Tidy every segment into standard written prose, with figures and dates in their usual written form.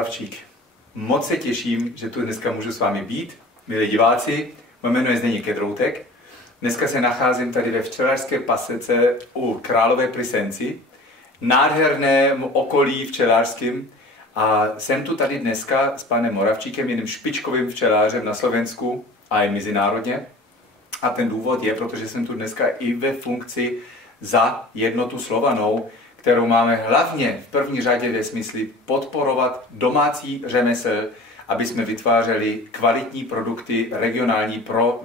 Moravčík. Moc se těším, že tu dneska můžu s vámi být. Milí diváci, moje jméno je Zdeněk Kedroutek. Dneska se nacházím tady ve včelařské pasece u Králové Plisenci, nádherném okolí včelářském. A jsem tu tady dneska s panem Moravčíkem, jedním špičkovým včelářem na Slovensku a i mezinárodně. A ten důvod je, protože jsem tu dneska i ve funkci za jednotu Slovanou, kterou máme hlavně v první řadě ve smyslu podporovat domácí řemesel, aby jsme vytvářeli kvalitní produkty regionální pro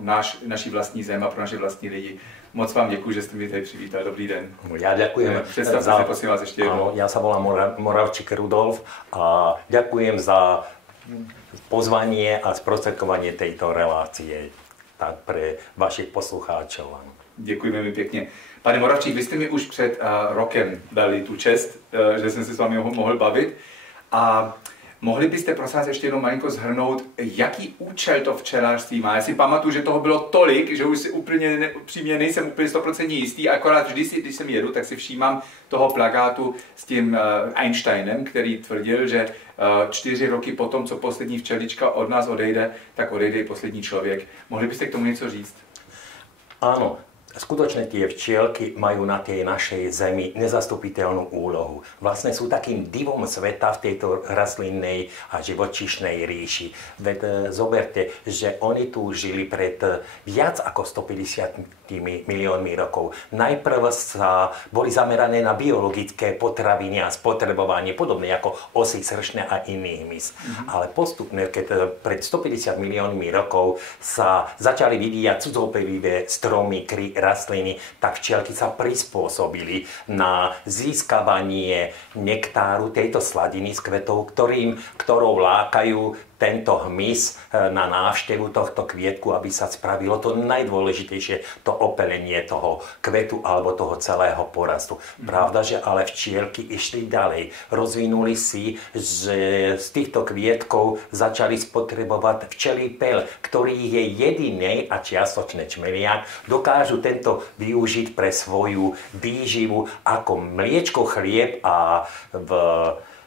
naši vlastní zem a pro naše vlastní lidi. Moc vám děkuji, že ste mi tady přivítal. Dobrý den. Ja ďakujem. Predstavte sa, prosím vás, ešte jednou. Ja sa volám Moravčík Rudolf a ďakujem za pozvanie a sprostredkovanie tejto relácie tak pre vašich poslucháčov. Děkujeme mi pěkně. Pane Moravčík, vy jste mi už před rokem dali tu čest, že jsem se s vámi mohl bavit. A mohli byste prosím vás ještě jednou malinko zhrnout, jaký účel to včelařství má? Já si pamatuju, že toho bylo tolik, že už si úplně přímě nejsem úplně 100% jistý, akorát vždy, když sem jedu, tak si všímám toho plakátu s tím Einsteinem, který tvrdil, že 4 roky potom, co poslední včelička od nás odejde, tak odejde i poslední člověk. Mohli byste k tomu něco říct? Áno. Skutočne tie včielky majú na tej našej zemi nezastupiteľnú úlohu. Vlastne sú takým divom sveta v tejto rastlinnej a živočíšnej ríši. Veď zoberte, že oni tu žili pred viac ako 150 miliónmi rokov. Najprv boli zamerané na biologické potraviny a spotrebovanie, podobne ako osy, sršne a iný hmyz. Ale postupne, keď pred 150 miliónmi rokov sa začali vyvíjať cudzopelivé stromy, rastliny, tak včielky sa prispôsobili na získavanie nektáru tejto sladiny z kvetov, ktorou lákajú tento hmyz na návštevu tohto kvietku, aby sa spravilo to najdôležitejšie, to opelenie toho kvetu alebo toho celého porastu. Pravda, že ale včielky išli ďalej. Rozvinuli si, že z týchto kvietkov začali spotrebovať včelí pel, ktorý je jedinej a čiastočne čmeliak, dokážu tento využiť pre svoju výživu ako mliečko, chlieb a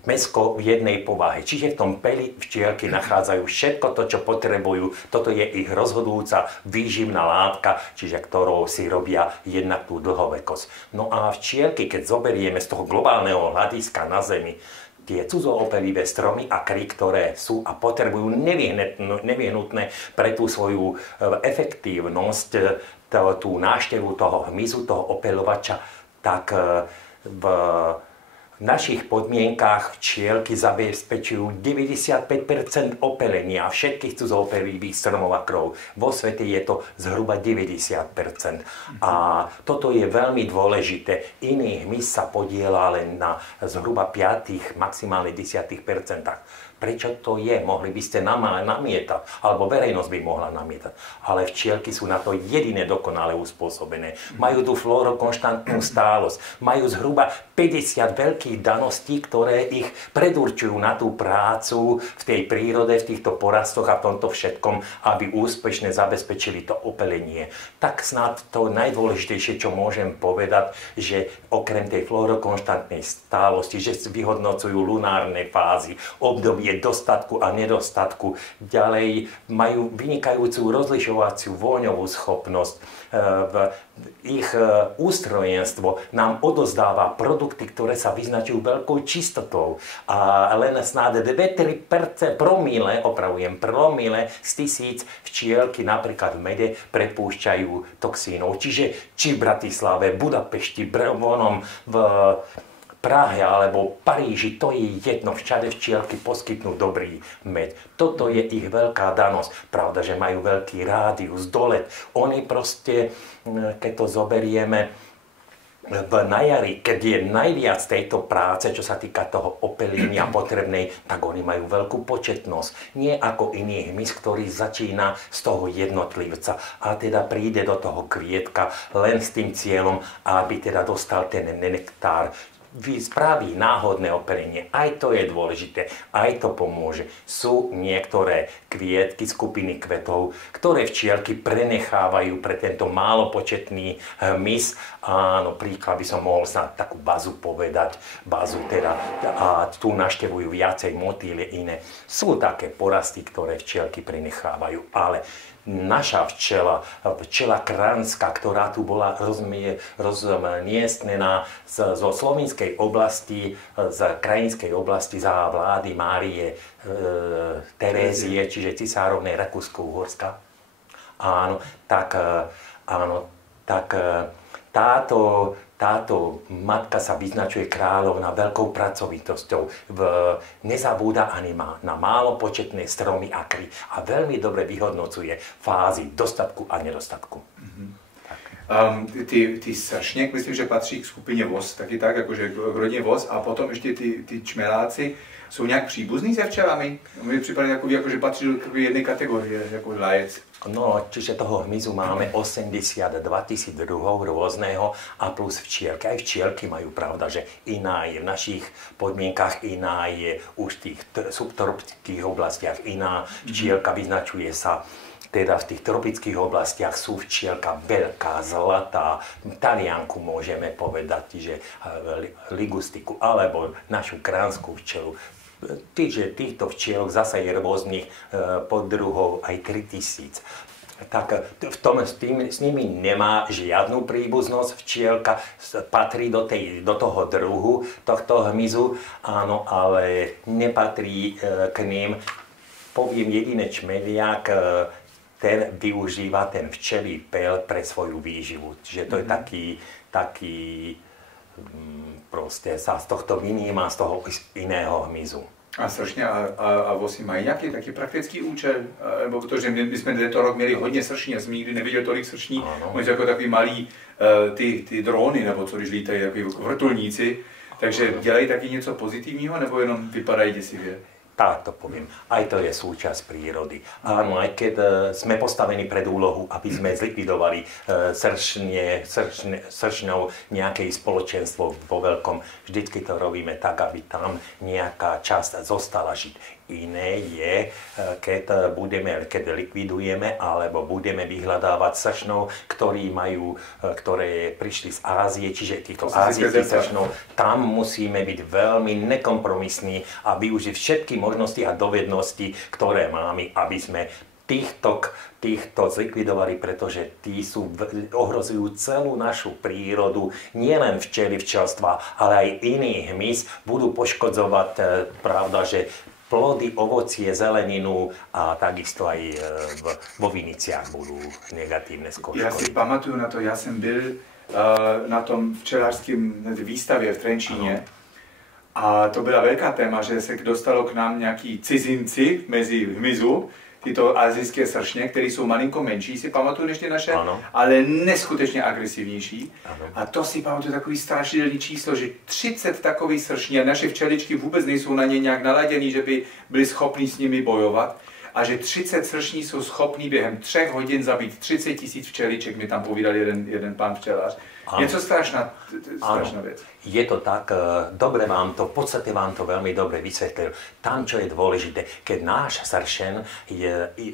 mäsko v jednej povahe. Čiže v tom peli včielky nachádzajú všetko to, čo potrebujú. Toto je ich rozhodujúca výživná látka, čiže ktorou si robia jednak tú dlhovekosť. No a včielky, keď zoberieme z toho globálneho hľadiska na Zemi, tie cudzoopelivé stromy a kry, ktoré sú a potrebujú nevyhnutné pre tú svoju efektívnosť, tú návštevu toho hmyzu, toho opeľovača, tak v našich podmienkách včielky zabezpečujú 95% opelenia všetkých cudzoopelivých stromov a krov. Vo svete je to zhruba 90%. A toto je veľmi dôležité. Iný hmyz sa podieľa len na zhruba 5, maximálne 10%. Prečo to je? Mohli by ste namietať, alebo verejnosť by mohla namietať. Ale včielky sú na to jediné dokonale uspôsobené. Majú tú fluorokonštantnú stálosť. Majú zhruba 50 veľkých daností, ktoré ich predurčujú na tú prácu v tej prírode, v týchto porastoch a v tomto všetkom, aby úspešne zabezpečili to opelenie. Tak snad to najdôležitejšie, čo môžem povedať, že okrem tej fluorokonštantnej stálosti, že vyhodnocujú lunárne fázy, obdobie dostatku a nedostatku. Ďalej majú vynikajúcu rozlišovaciu vôňovú schopnosť. Ich ústrojenstvo nám odozdáva produkty, ktoré sa vyznačujú veľkou čistotou. A len snáď 2-3% promile z 1000 včielky napríklad v mede prepúšťajú toxínov. Čiže či v Bratislave, Budapešti, v Prahe alebo Paríži, to je jedno, všade včielky poskytnú dobrý med. Toto je ich veľká danosť. Pravda, že majú veľký rádius, dolet. Oni proste, keď to zoberieme na jari, keď je najviac tejto práce, čo sa týka toho opelenia potrebnej, tak oni majú veľkú početnosť. Nie ako iný hmyz, ktorý začína z toho jednotlivca a teda príde do toho kvietka len s tým cieľom, aby teda dostal ten nektár. spraví náhodné operenie, aj to je dôležité, aj to pomôže. Sú niektoré kvietky, skupiny kvetov, ktoré včielky prenechávajú pre tento málopočetný hmyz. Áno, príklad by som mohol snad takú bazu povedať, bazu teda, a tu naštevujú viacej motýle iné. Sú také porasty, ktoré včielky prenechávajú, ale naša včela kránska, ktorá tu bola rozmiestnená zo slovinskej oblasti, z krajinskej oblasti za vlády Márie Terézie, čiže cisárovnej Rakúsko-Uhorska. Áno, tak táto matka sa vyznačuje kráľovna veľkou pracovitosťou. Nezabúda ani na málo početné stromy a kry a veľmi dobre vyhodnocuje fázy dostatku a nedostatku. Ty sršněk, myslím, že patří k skupině voz, taky tak, jakože k rodině voz, a potom ještě ty čmeláci jsou nějak příbuzní se včelami? Mi připadá takový, jakože patří do jednej kategorie, jako lajec. No, čiže toho hmyzu máme 82 000 druhov rôzneho a plus včielky. Aj včielky majú, pravda, že iná je v našich podmienkach, iná je už v tých subtropických oblastiach, iná včielka vyznačuje sa. Teda v tých tropických oblastiach sú včielka veľká, zlatá, talianku môžeme povedať, že ligustiku, alebo našu kránsku včelu. Týchto včielok zase je rôznych poddruhov aj 3000. Tak s nimi nemá žiadnu príbuznosť. Včielka patrí do toho druhu, tohto hmyzu, áno, ale nepatrí k ním. Poviem jediné, čmeliak, ten využíva ten včelí pel pre svoju výživu. Čiže to je taký proste sa z tohto vyníma z toho iného hmyzu. A sršně a vosy mají nějaký taky praktický účel? Nebo protože my jsme tento rok měli hodně sršní, já jsem nikdy neviděl tolik sršní. Oni jsou jako takový malí ty drony, nebo co když lítají, takový vrtulníci. Takže dělají taky něco pozitivního, nebo jenom vypadají děsivě? Tak to poviem. Aj to je súčasť prírody. Áno, aj keď sme postavení pred úlohu, aby sme zlikvidovali sršňou nejaké spoločenstvo vo veľkom, vždycky to robíme tak, aby tam nejaká časť zostala žiť. Iné je, keď likvidujeme alebo budeme vyhľadávať sršňov, ktoré prišli z Ázie, čiže týchto ázijských sršňov. Tam musíme byť veľmi nekompromisní a využiť všetky možnosti a dovednosti, ktoré máme, aby sme týchto zlikvidovali, pretože tí ohrozujú celú našu prírodu, nielen včely, včelstva, ale aj iný hmyz budú poškodzovať, pravda, že plody, ovocie, zeleninu a takisto aj vo viniciach budú negatívne škody. Já si pamatuju na to, já jsem byl na tom včelářském výstavě v Trenčíně a to byla velká téma, že se dostalo k nám nějaký cizinci mezi hmyzu, tyto asijské sršně, které jsou malinko menší, si pamatuju než ty naše, ano, ale neskutečně agresivnější. Ano. A to si pamatuju takový strašidelný číslo, že 30 takových sršní a naše včeličky vůbec nejsou na ně nějak naladěný, že by byli schopni s nimi bojovat. A že 30 sršní jsou schopní během 3 hodin zabít 30 000 včeliček, mi tam povídal jeden pán včelář. Něco strašná vec. Je to tak, dobre v podstate vám to veľmi dobre vysvetlil. Tam, čo je dôležité, keď náš sršen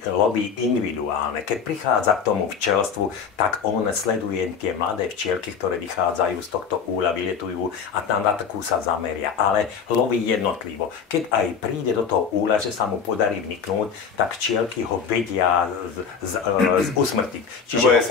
loví individuálne, keď prichádza k tomu včelstvu, tak on sleduje tie mladé včielky, ktoré vychádzajú z tohto úľa, vyletujú a tam na takú sa zameria, ale loví jednotlivo. Keď aj príde do toho úľa, že sa mu podarí vniknúť, tak včielky ho vedia usmrtiť. Čiže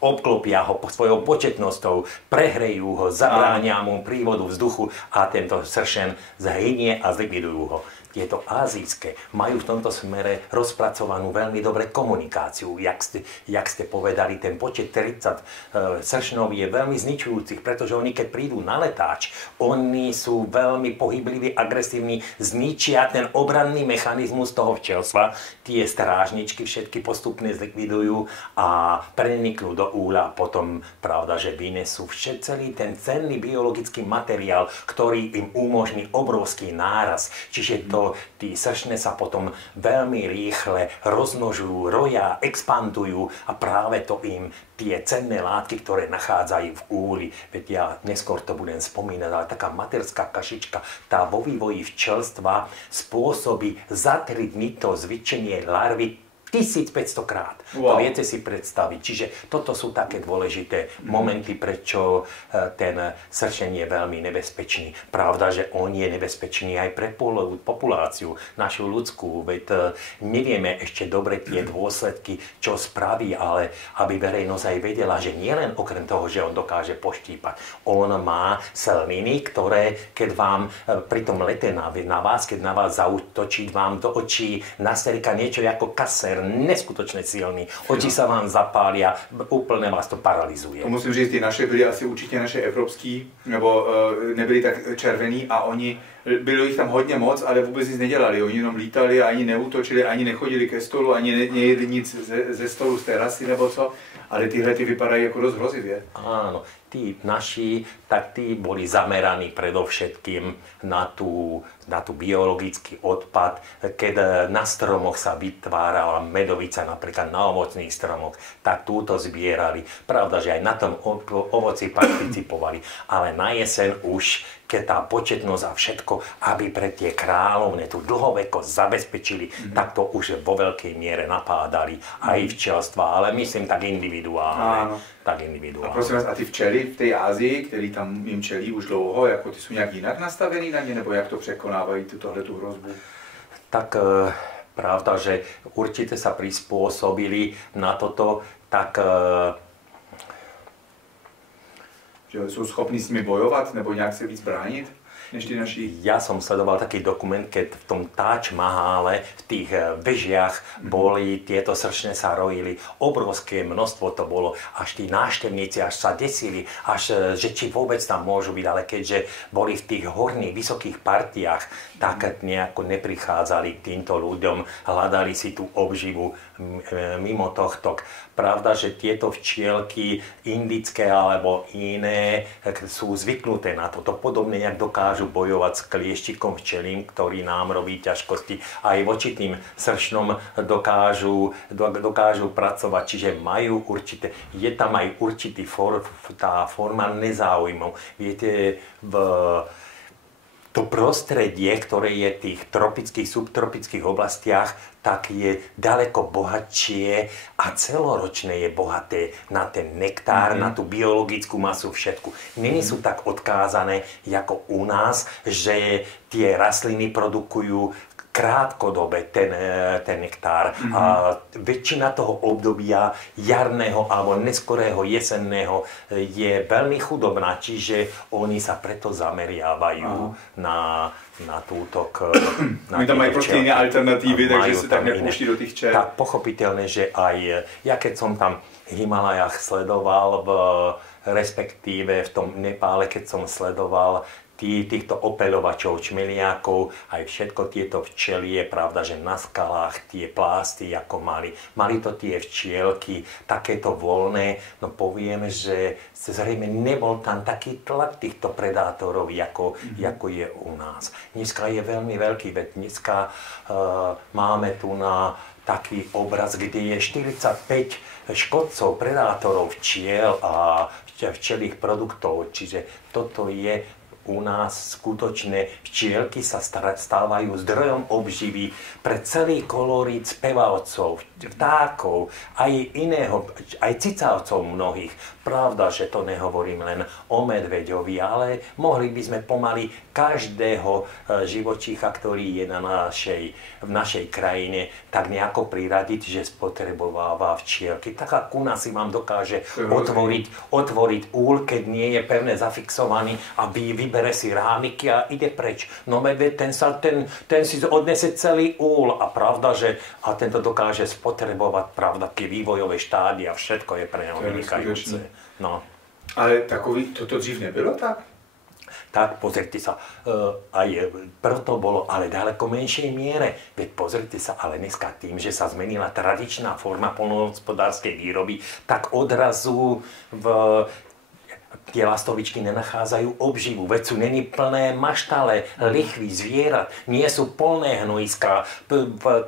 obklopia ho svojou početnosťou, prehrejú ho, zabránia mu prívodu vzduchu a tento sršen zhynie a zlikvidujú ho. Tieto azijské majú v tomto smere rozpracovanú veľmi dobre komunikáciu. Jak ste povedali, ten počet 30 sršňov je veľmi zničujúcich, pretože oni keď prídu na letáč, oni sú veľmi pohybliví, agresívni, zničia ten obranný mechanizmus toho včelstva. Tie strážničky všetky postupne zlikvidujú a preniknú do úľa. Potom, pravda, že vynesú celý ten cenný biologický materiál, ktorý im umožní obrovský náraz. Čiže to prečo tí sršne sa potom veľmi rýchle rozmnožujú, roja, expandujú a práve to im tie cenné látky, ktoré nachádzajú v úli. Veď ja neskôr to budem spomínať, ale taká materská kašička, tá vo vývoji včelstva spôsobí za 3 dní to zvyčenie larvy 1500 krát. To viete si predstaviť. Čiže toto sú také dôležité momenty, prečo ten sršeň je veľmi nebezpečný. Pravda, že on je nebezpečný aj pre populáciu, našu ľudskú. Veď nevieme ešte dobre tie dôsledky, čo spraví, ale aby verejnosť aj vedela, že nielen okrem toho, že on dokáže poštípať, on má selniny, ktoré keď vám pri tom lete na vás, keď na vás zaútočí, vám do očí nastrika niečo ako kaser, neskutočne silný. Oči sa vám zapália, úplne vás to paralizuje. To musím říct, ty naše byly asi určitě naše evropský, nebo nebyli tak červení a oni, bylo jich tam hodně moc, ale vůbec nic nedělali. Oni jenom lítali, ani neútočili, ani nechodili ke stolu, ani nejedli nic ze stolu, z terasy nebo co. Ale tyhle ty vypadají jako dost hrozivě. Áno, tí naši, tak tí boli zameraní predovšetkým na tú biologický odpad, keď na stromoch sa vytvárala medovica, napríklad na ovocných stromoch, tak túto zbierali. Pravda, že aj na tom ovoci participovali, ale na jeseň už, keď tá početnosť a všetko, aby pre tie kráľovne tú dlhovekosť zabezpečili, tak to už vo veľkej miere napádali aj včelstva, ale myslím tak individuálne. Tak individuálne. A prosím vás, a ty včely v té Ázii, který tam jim čelí už dlouho, jako ty jsou nějak jinak nastavený na ně, nebo jak to překonávají tuhletu hrozbu? Tak pravda, že určite sa prispôsobili na toto, tak že jsou schopní s nimi bojovat nebo nějak se víc bránit než ty naši? Ja som sledoval taký dokument, keď v tom Taj Mahale, v tých vežiach boli, tieto sršne sa rojili, obrovské množstvo to bolo, až tí návštevníci až sa desili, až že či vôbec tam môžu byť, ale keďže boli v tých horných, vysokých partiách, tak nejako neprichádzali k týmto ľuďom, hľadali si tú obživu mimo tohto. Pravda, že tieto včielky indické alebo iné sú zvyknuté na to. To podobne, jak dokážu bojovať s klieštikom včelím, ktorý nám robí ťažkosti. Aj voči tým sršnom dokážu pracovať, čiže majú určité, je tam aj určitý tá forma nezáujmov. Viete, to prostredie, ktoré je v tých tropických, subtropických oblastiach, tak je ďaleko bohatšie a celoročné je bohaté na ten nektár, na tú biologickú masu, všetku. Není sú tak odkázané, ako u nás, že tie rastliny produkujú krátkodobé ten nektár. A väčšina toho obdobia jarného alebo neskorého jesenného je veľmi chudobná, čiže oni sa preto zameriavajú na túto Oni tam majú proste iné alternatívy, takže sa tak nepúšti do tých čer. Tak pochopiteľné, že aj ja keď som tam v Himalajách sledoval, respektíve v tom Nepále, keď som sledoval týchto opeľovačov, čmeliákov, aj všetko tieto včely, je pravda, že na skalách tie plásty ako mali to tie včielky takéto voľné, no poviem, že zrejme nebol tam taký tlak týchto predátorov, ako je u nás. Dneska je veľmi veľký, veď dneska máme tu na taký obraz, kde je 45 škodcov, predátorov včiel a včelých produktov, čiže toto je u nás skutočne včielky sa stávajú zdrojom obživy pre celý kolorít spevavcov, vtákov, aj cicavcov mnohých. Pravda, že to nehovorím len o medveďovi, ale mohli by sme pomaly každého živočícha, ktorý je v našej krajine, tak nejako priradiť, že spotrebováva včielky. Tak ako u nás si vám dokáže otvoriť úl, keď nie je pevne zafixovaný, aby vybere si rámiky a ide preč. No medveď, ten si odnese celý úl a pravda, že a tento dokáže spotrebovať, pravda, tie vývojové štádia, všetko je pre neho vynikajúce. No. Ale toto dřív nebylo tak? Tak pozrite sa, aj proto bolo, ale ďaleko menšej miere. Veď pozrite sa, ale dneska tým, že sa zmenila tradičná forma poľnohospodárskej výroby, tak odrazu tie lastovičky nenachádzajú obživu, veď sú není plné maštale, lichvy, zvierat, nie sú plné hnojiska.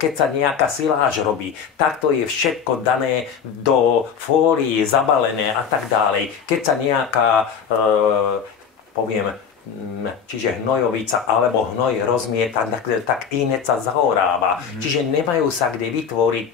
Keď sa nejaká siláž robí, tak to je všetko dané do fólie, zabalené a tak ďalej. Keď sa nejaká, čiže hnojovica alebo hnoj rozmieta, tak iné sa zahoráva. Čiže nemajú sa kde vytvoriť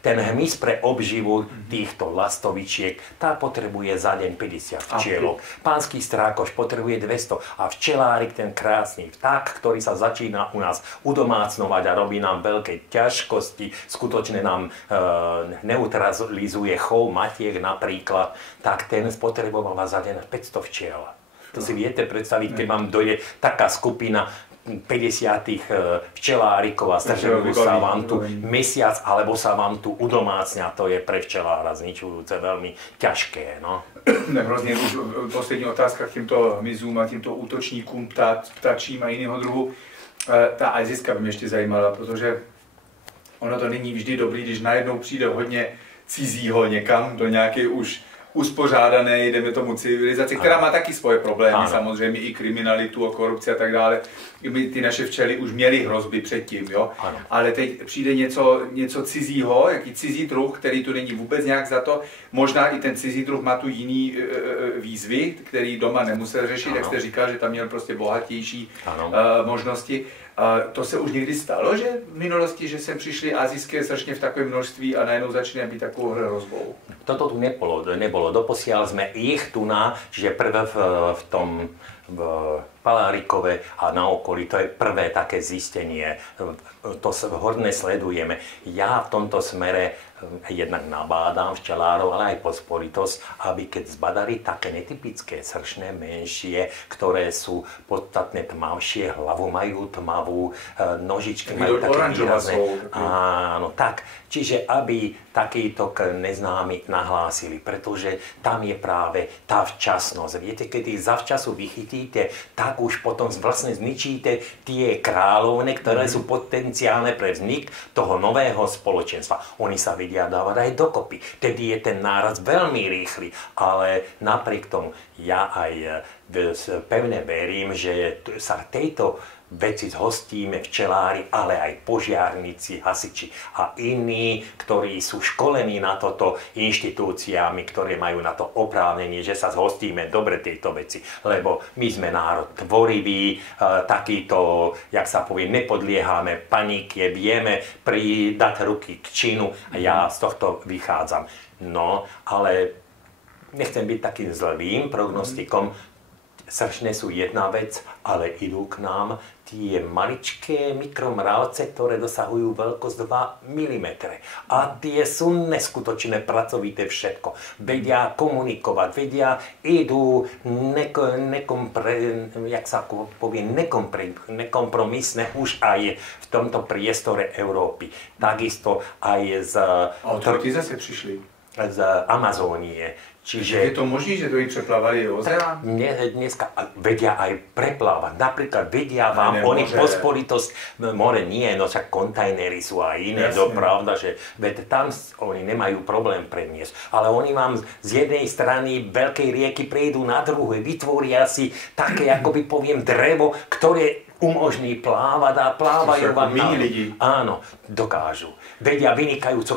ten hmyz pre obživu týchto lastovičiek. Tá potrebuje za deň 50 včielok. Pánsky strákoš potrebuje 200 a včelárik, ten krásny vták, ktorý sa začína u nás udomácnovať a robí nám veľké ťažkosti, skutočne nám neutralizuje chov matiek napríklad, tak ten spotrebováva za deň 500 včiel. To si viete predstaviť, keď vám dojde taká skupina 50 včelárikov a stržujú sa vám tu mesiac, alebo sa vám tu udomácňa, to je pre včelára zničujúce, veľmi ťažké. No. Hrozně už poslední otázka k těmto hmyzům a těmto útočníkům ptačím a jiného druhu. Ta azijská by mě ještě zajímala, protože ono to není vždy dobrý, když najednou přijde hodně cizího někam do nějaké už uspořádané, jdeme tomu civilizaci, která má taky svoje problémy, samozřejmě i kriminalitu a korupci a tak dále. Ty naše včely už měly hrozby předtím, jo? Ale teď přijde něco cizího, jaký cizí druh, který tu není vůbec nějak za to. Možná i ten cizí druh má tu jiný výzvy, který doma nemusel řešit, jak jste říkal, že tam měl prostě bohatější možnosti. To se už někdy stalo, že v minulosti, že sem přišli azijské sršně v takovém množství a najednou začínají být takovou hrozbou? Toto tu nebolo. Doposiaľ sme ich tu čiže prvé v tom Palárikove a na okolí, to je prvé také zistenie, to horné sledujeme. Ja v tomto smere jednak nabádam včelárov, ale aj pospolitosť, aby keď zbadali také netypické sršné menšie, ktoré sú podstatne tmavšie, hlavu majú tmavú, nožičky majú také výrazné. Áno, tak. Čiže aby takýto neznámy nahlásili, pretože tam je práve tá včasnosť. Viete, keď ich zavčasu vychytíte, tak už potom vlastne zničíte tie kráľovne, ktoré sú potenciálne pre vznik toho nového spoločenstva. Oni sa vedia dávať aj dokopy. Tedy je ten náraz veľmi rýchly, ale napriek tomu ja aj pevne verím, že sa tejto veci zhostíme včelári, ale aj požiarníci, hasiči a iní, ktorí sú školení na toto inštitúciami, ktoré majú na to oprávnenie, že sa zhostíme dobre tejto veci, lebo my sme národ tvorivý, takýto, jak sa povie, nepodliehame panike, vieme pridať ruky k činu a ja z tohto vychádzam. No, ale nechcem byť takým zlým prognostikom, sršne sú jedna vec, ale idú k nám tie maličké mikromravce, ktoré dosahujú veľkosť 2 mm. A tie sú neskutočné, pracovité všetko. Vedia komunikovať, nekompromisné už aj v tomto priestore Európy. Takisto aj z... A odkiaľ zase prišli? Z Amazónie. Čiže je to možné, že to ich preplávali ozera? Dneska vedia aj preplávať. Napríklad vedia vám, oni pospolitosť, more nie, no však kontajnery sú aj iné, pravda, že tam oni nemajú problém preniesť. Ale oni vám z jednej strany veľkej rieky prejdú na druhé, vytvoria si také, ako by poviem, drevo, ktoré umožní plávať a plávajú vám na... Áno, dokážu. Vedia vynikajúco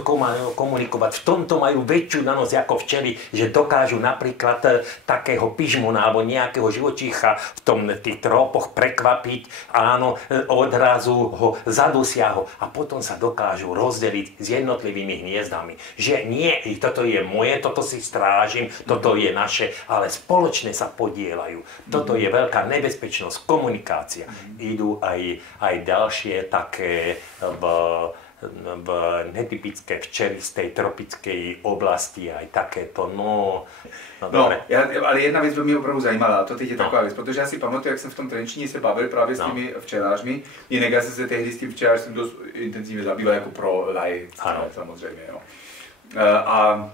komunikovať. V tomto majú väčšiu danosť ako včely, že dokážu napríklad takého pižmona alebo nejakého živočícha v tých trópoch prekvapiť. Áno, odrazu ho zadusia ho a potom sa dokážu rozdeliť s jednotlivými hniezdami. Že nie, toto je moje, toto si strážim, toto je naše, ale spoločne sa podieľajú. Toto je veľká nebezpečnosť, komunikácia. Idú aj ďalšie také v netypické včely z tej tropickej oblasti, aj takéto, ale jedna věc by mě opravdu zajímala, a to teď je taková věc, protože já si pamatuju, jak jsem v tom trenčíně se bavil právě s těmi včelářmi, jinak já jsem se tehdy s tím včelářstvím dost intenzivně zabýval jako pro laické, samozřejmě. Jo. A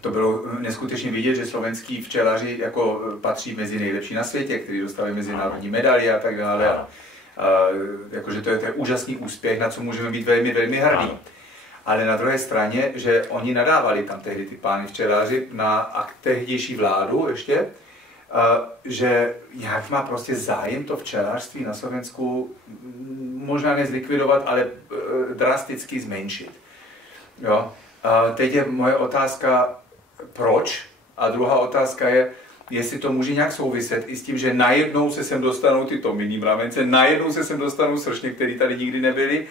to bylo neskutečně vidět, že slovenský včelaři jako patří mezi nejlepší na světě, kteří dostali mezinárodní medaily a tak dále. Jakože to je úžasný úspěch, na co můžeme být velmi, velmi hrdí. Ale na druhé straně, že oni nadávali tam tehdy ty pány včeláři na tehdejší vládu ještě, že jak má prostě zájem to včelářství na Slovensku možná nezlikvidovat, ale drasticky zmenšit. Jo? Teď je moje otázka, proč? A druhá otázka je, jestli to může nějak souviset i s tím, že najednou se sem dostanou tyto mini mravence, najednou se sem dostanou sršně, který tady nikdy nebyli.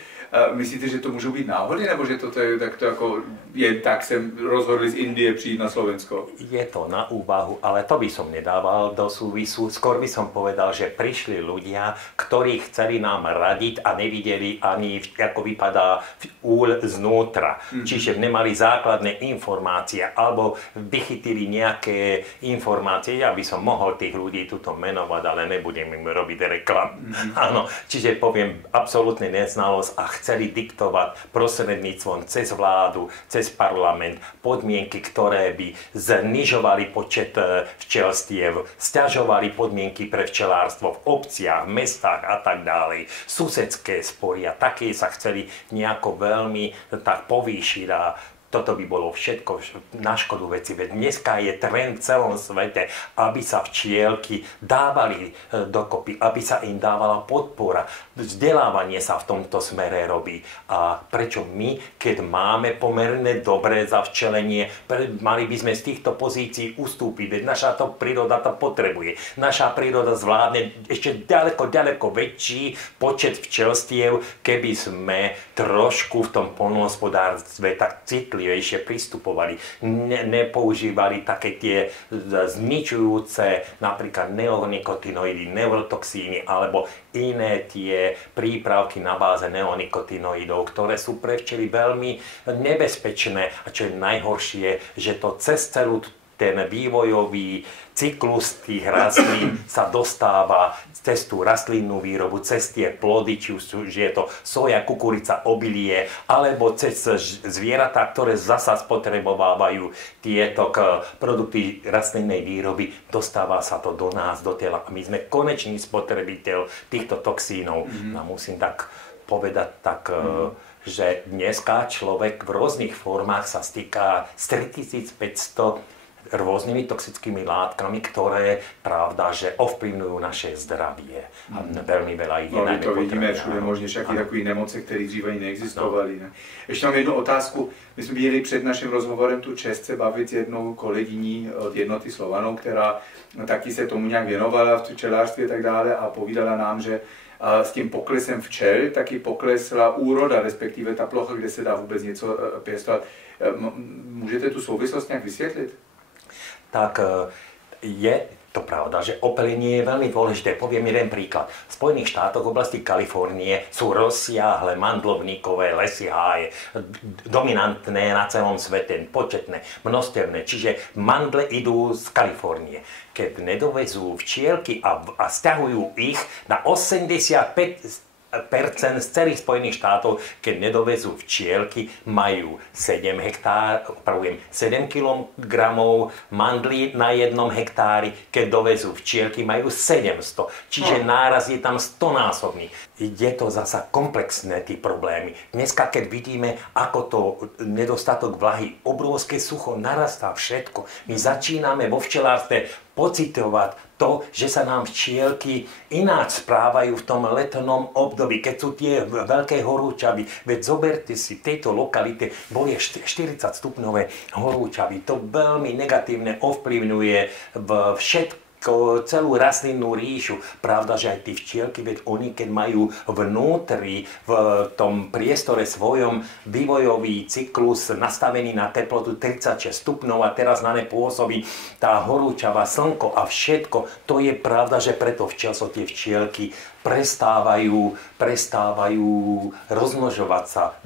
Myslíte, že to můžou být náhody, nebo že to je takto jako jen tak sem rozhodli z Indie přijít na Slovensko? Je to na úvahu, ale to by som nedával do súvisu. Skôr by som povedal, že prišli ľudia, ktorí chceli nám radiť a nevideli ani, ako vypadá úl znútra. Čiže nemali základné informácie, alebo vychytili nejaké informácie. Ja by som mohol tých ľudí tuto menovať, ale nebudem im robiť reklam. Áno, čiže poviem absolútne neznalosť a chceli diktovať prostredníctvom cez vládu, cez parlament podmienky, ktoré by znižovali počet včelstiev, sťažovali podmienky pre včelárstvo v obciach, v mestách a tak ďalej. Susedské spory a také sa chceli nejako veľmi tak povýšiť a toto by bolo všetko na škodu veci. Veď dneska je trend v celom svete, aby sa včielky dávali dokopy, aby sa im dávala podpora. Vzdelávanie sa v tomto smere robí. A prečo my, keď máme pomerne dobré zavčelenie, mali by sme z týchto pozícií ustúpiť, veď naša príroda to potrebuje. Naša príroda zvládne ešte ďaleko, ďaleko väčší počet včelstiev, keby sme trošku v tom poľnohospodárstve tak citlivejšie pristupovali. Nepoužívali také tie zničujúce napríklad neonikotinoidy, neurotoxíny alebo iné tie prípravky na báze neonikotinoidov, ktoré sú pre včely veľmi nebezpečné. A čo je najhoršie, že to cez celú ten vývojový cyklus tých rastlín sa dostáva cez tú rastlinnú výrobu, cez tie plody, či už je to soja, kukurica, obilie, alebo cez zvieratá, ktoré zasa spotrebovávajú tieto produkty rastlinnej výroby, dostáva sa to do nás, do tela. A my sme konečný spotrebiteľ týchto toxínov. A musím tak povedať že dneska človek v rôznych formách sa stýka s 3500 rôznymi toxickými látkami, ktoré, pravda, že ovplyvňujú naše zdravie. A veľmi veľa ich je to vidíme všude možně všaký takový nemoce, které dřív ani neexistovaly. Ne? Ještě mám jednu otázku. My jsme měli před naším rozhovorem tu čest se bavit s jednou kolegyní od Jednoty Slovanů, která taky se tomu nějak věnovala v včelářství a tak dále a povídala nám, že s tím poklesem včel taky poklesla úroda, respektive ta plocha, kde se dá vůbec něco pěstovat. Můžete tu souvislost nějak vysvětlit? Tak je to pravda, že opelenie je veľmi dôležité. Poviem jeden príklad. V Spojených štátoch v oblasti Kalifornie sú rozsiahle mandlovníkové lesy, háje, dominantné na celom svete, početné, množstevné. Čiže mandle idú z Kalifornie. Keď nedovezú včielky a stiahujú ich na 85% z celých Spojených štátov, keď nedovezú včielky, majú 7 kg mandlí na 1 hektári, keď dovezú včielky, majú 700. Čiže náraz je tam 100-násobný. Je to zasa komplexné tí problémy. Dneska, keď vidíme, ako to nedostatok vlahy, obrovské sucho, narastá všetko. My začíname vo včelárstve pocitovať to, že sa nám včielky ináč správajú v tom letnom období, keď sú tie veľké horúčavy. Veď zoberte si, v tejto lokalite boli 40 stupňové horúčavy. To veľmi negatívne ovplyvňuje celú rastlinnú ríšu. Pravda, že aj tí včielky, veď oni, keď majú vnútri, v tom priestore svojom vývojový cyklus nastavený na teplotu 36 stupňov a teraz na ne pôsobí tá horúčava, slnko a všetko, to je pravda, že preto včelstvo tie včielky prestávajú rozmnožovať sa,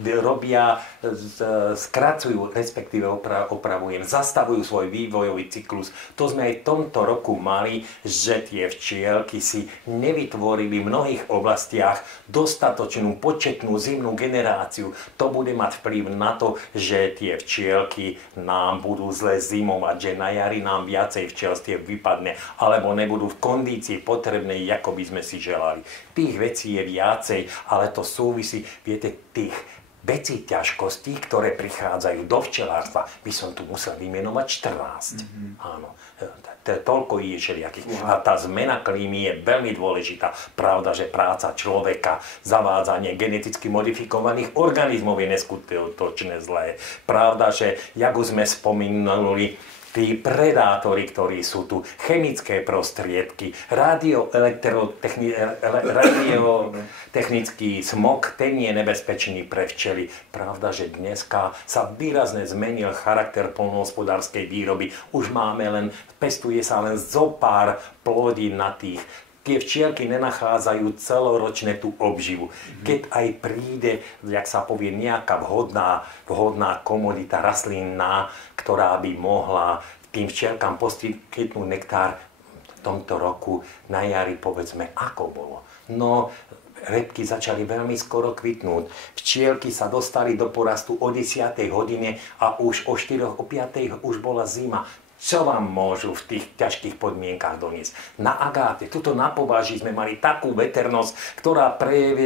skracujú, respektíve opravujem, zastavujú svoj vývojový cyklus. To sme aj v tomto roku mali, že tie včielky si nevytvorili v mnohých oblastiach dostatočnú početnú zimnú generáciu. To bude mať vplyv na to, že tie včielky nám budú zle zimovať, že na jari nám viacej včielstiev vypadne, alebo nebudú v kondícii potrebnej, ako by sme si želali. Tých vecí je viacej, ale to súvisí, viete, tých veci, ťažkosti, ktoré prichádzajú do včelárstva, by som tu musel vymenovať 14. Áno, toľko je všelijakých. A tá zmena klímy je veľmi dôležitá. Pravda, že práca človeka, zavádzanie geneticky modifikovaných organizmov je neskutočne zlé. Pravda, že, jak už sme spomínali, tí predátori, ktorí sú tu, chemické prostriedky, radiotechnický smog, ten je nebezpečný pre včely. Pravda, že dneska sa výrazne zmenil charakter poľnohospodárskej výroby. Už pestuje sa len zo pár plodín na tých. Tie včielky nenachádzajú celoročne tú obživu. Keď aj príde, jak sa povie, nejaká vhodná komodita rastlinná, ktorá by mohla tým včielkám poskytnúť nektár v tomto roku na jari, povedzme, ako bolo. No, repky začali veľmi skoro kvitnúť. Včielky sa dostali do porastu o 10. hodine a už o 4. o 5. už bola zima. Čo vám môžu v tých ťažkých podmienkach doniesť? Na Agáte, tuto na Považí sme mali takú veternosť, ktorá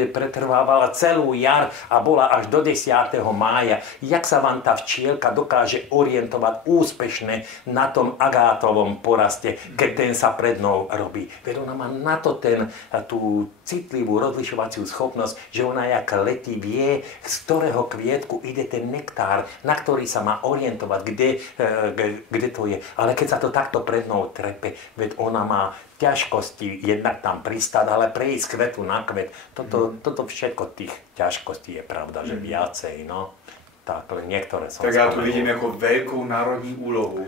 pretrvávala celú jar a bola až do 10. mája. Jak sa vám tá včielka dokáže orientovať úspešne na tom agátovom poraste, keď ten sa pred ňou robí? Veď ona má na to tú citlivú rozlišovaciu schopnosť, že ona jak letí vie, z ktorého kvietku ide ten nektár, na ktorý sa má orientovať, kde to je. Ale keď sa to takto pred ňou trepe, veď ona má ťažkosti jednak tam pristať, ale prejsť kvetu na kvet. Toto všetko tých ťažkostí je pravda, že viacej, no. Tak, len niektoré som tak já to vidím jako velkou národní úlohu,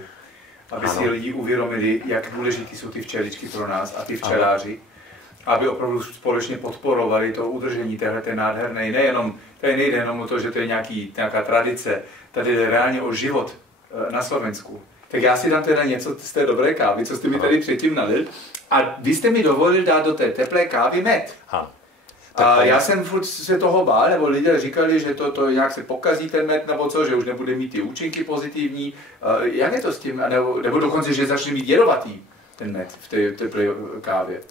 aby si lidi uvědomili, jak důležitý jsou ty včeličky pro nás a ty včeláři, aby opravdu společně podporovali to udržení téhleté nádherné. Tady nejde jenom o to, že to je nějaká tradice, tady jde reálně o život na Slovensku. Tak já si dám teda něco z té dobré kávy, co jste mi tady předtím nalil. A vy jste mi dovolil dát do té teplé kávy med. A já jsem furt se toho bál, nebo lidé říkali, že to nějak se pokazí ten med, nebo co, že už nebude mít ty účinky pozitivní. Jak je to s tím? Nebo dokonce, že začne být jedovatý ten med v té teplé kávě.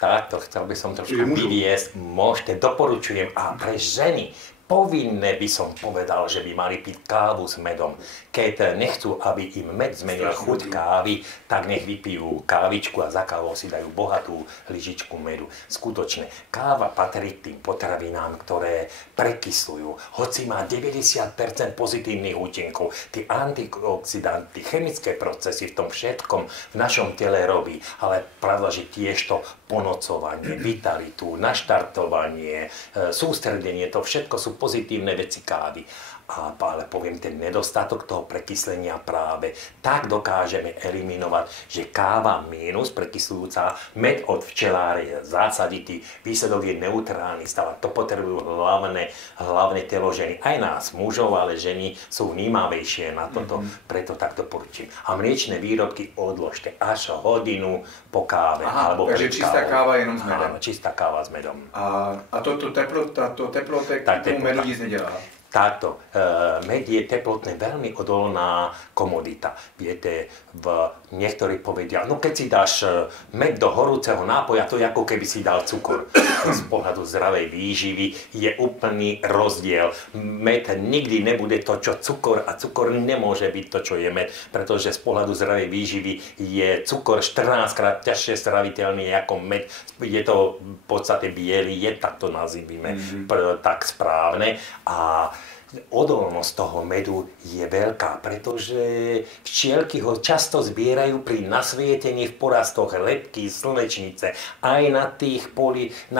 Takto, chcel by som trošku vyviesť. Môžete, doporučujem. A pre ženy, povinné by som povedal, že by mali piť kávu s medom. Keď nechcú, aby im med zmenil chuť kávy, tak nech vypijú kávičku a za kávou si dajú bohatú lyžičku medu. Skutočne, káva patrí k tým potravinám, ktoré prekyslujú. Hoci má 90% pozitívnych účinkov, tie antioxidanty, chemické procesy v tom všetkom v našom tele robí. Ale pravda, že tiež to ponocovanie, vitalitu, naštartovanie, sústredenie, to všetko sú pozitívne veci kávy. Ale poviem, ten nedostatok toho prekyslenia práve tak dokážeme eliminovať, že káva mínus prekyslujúca, med od včelára je zásaditý, výsledok je neutrálny stav. To potrebujú hlavne telo ženy. Aj nás mužov, ale ženy sú vnímavejšie na toto, preto takto porúčim. A mliečne výrobky odložte až hodinu po káve. Alebo takže čistá káva jenom s medem. Áno, čistá káva s medom. A to teplotek tomu medu nic nedělá. Táto med je teplotne veľmi odolná komodita. Viete, niektorí povedia, no keď si dáš med do horúceho nápoja, to je ako keby si dal cukor. Z pohľadu zdravej výživy je úplný rozdiel. Med nikdy nebude to, čo cukor, a cukor nemôže byť to, čo je med, pretože z pohľadu zdravej výživy je cukor 14-krát ťažšie straviteľný ako med. Je to v podstate biely jed, tak to nazývime tak správne. A odolnosť toho medu je veľká, pretože včielky ho často zbierajú pri nasvietení v porastoch repky, slnečnice, aj na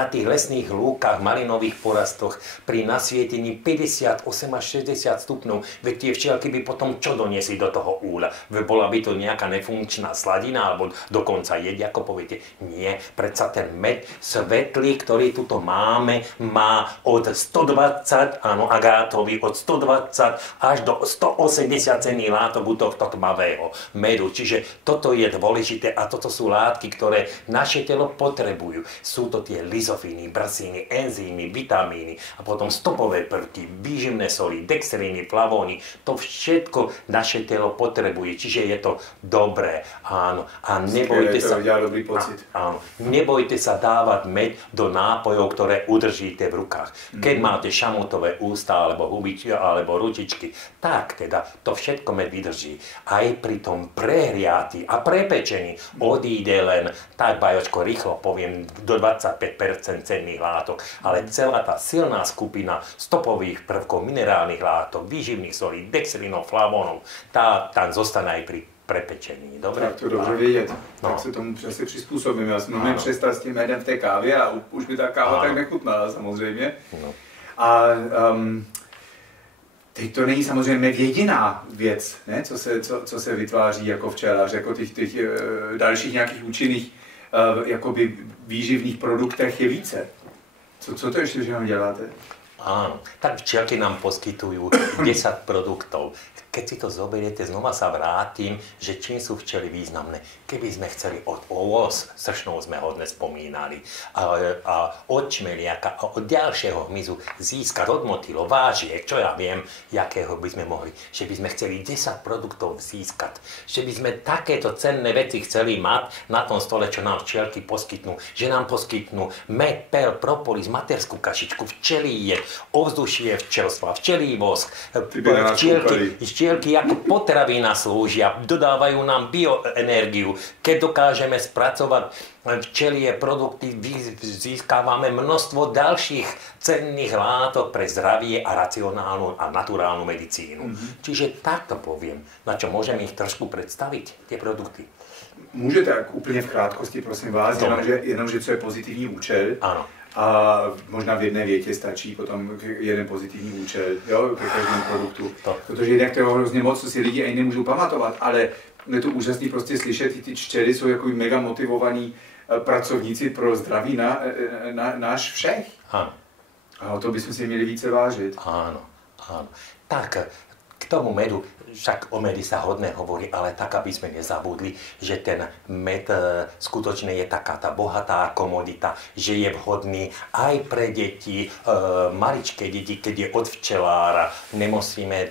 tých lesných lúkach, malinových porastoch, pri nasvietení 58 až 60 stupňov, veď tie včielky by potom čo doniesli do toho úľa? Bola by to nejaká nefunkčná sladina, alebo dokonca jedia, ako poviete? Nie, predsa ten med svetlý, ktorý tuto máme, má od 120, áno, agátový od 120 až do 180 cenných látok u tohto tmavého medu. Čiže toto je dôležité a toto sú látky, ktoré naše telo potrebujú. Sú to tie lizofíny, brsíny, enzymy, vitamíny a potom stopové prvky, výživné soli, dextríny, flavóny. To všetko naše telo potrebuje. Čiže je to dobré. Áno. A nebojte sa... Dobrý pocit. Áno. Nebojte sa dávať med do nápojov, ktoré udržíte v rukách. Keď máte šamutové ústa, alebo hubičky, alebo ručičky, tak teda to všetko med vydrží. Aj pri tom prehriati a prepečení odíde len, tak bajočko rýchlo poviem, do 25% cenných látok, ale celá tá silná skupina stopových prvkov, minerálnych látok, výživných solí, dextrinov, flavónov, tá tam zostane aj pri prepečení. Dobre? Tak to dobře vědět. No. Tak se tomu přesně přizpůsobím. Já jsem můžu přestat s tím medem v té kávě a už by ta káva tak nechutnala samozřejmě. No. A teď to není samozřejmě jediná věc, ne? Co se vytváří jako včelař, jako těch dalších nějakých účinných jakoby výživných produktech je více. Co to ještě všechno děláte? Áno, tak včielky nám poskytujú 10 produktov. Keď si to zoberiete, znova sa vrátim, že čím sú včely významné. Keby sme chceli od ovoz, sršnou sme hodne spomínali, a od čmeliaka a od ďalšieho hmyzu získať od motýlov, vážiek, čo ja viem, jakého by sme mohli. Že by sme chceli 10 produktov získať. Že by sme takéto cenné veci chceli mať na tom stole, čo nám včielky poskytnú. Že nám poskytnú med, pel, propolis, materskú kašičku, včelí jed, ovzdušie včelstva, včelí vosk, včielky ako potravina slúžia, dodávajú nám bioenergiu. Keď dokážeme spracovať včelie produkty, získávame množstvo ďalších cenných látok pre zdravie a racionálnu a naturálnu medicínu. Čiže takto poviem, na čo môžeme ich trošku predstaviť, tie produkty. Můžete tak úplně v krátkosti, prosím vás, jenomže co je pozitivní účel. Ano. A možná v jedné větě stačí potom jeden pozitivní účel, jo, ke každému produktu. Protože jinak to je hrozně moc, co si lidi ani nemůžou pamatovat, ale je to úžasný prostě slyšet, ty včely jsou jako mega motivovaní pracovníci pro zdraví náš všech. Áno. A o to bychom si měli více vážit. Áno, áno. Tak, k tomu medu, však o medi sa hodne hovorí, ale tak, aby sme nezabudli, že ten med skutočne je taká tá bohatá komodita, že je vhodný aj pre deti, maličké deti, keď je od včelára, nemusíme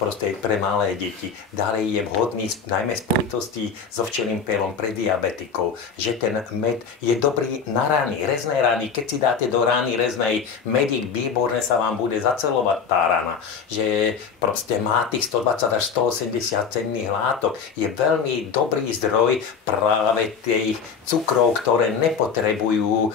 proste pre malé deti. Ďalej je vhodný najmä v spojitosti so včelým pelom pre diabetikov, že ten med je dobrý na rany, rezné rany. Keď si dáte do rány reznej medík, výborne sa vám bude zacelovať tá rana, že proste má tých 120 až 180 cenných látok, je veľmi dobrý zdroj práve tých cukrov, ktoré nepotrebujú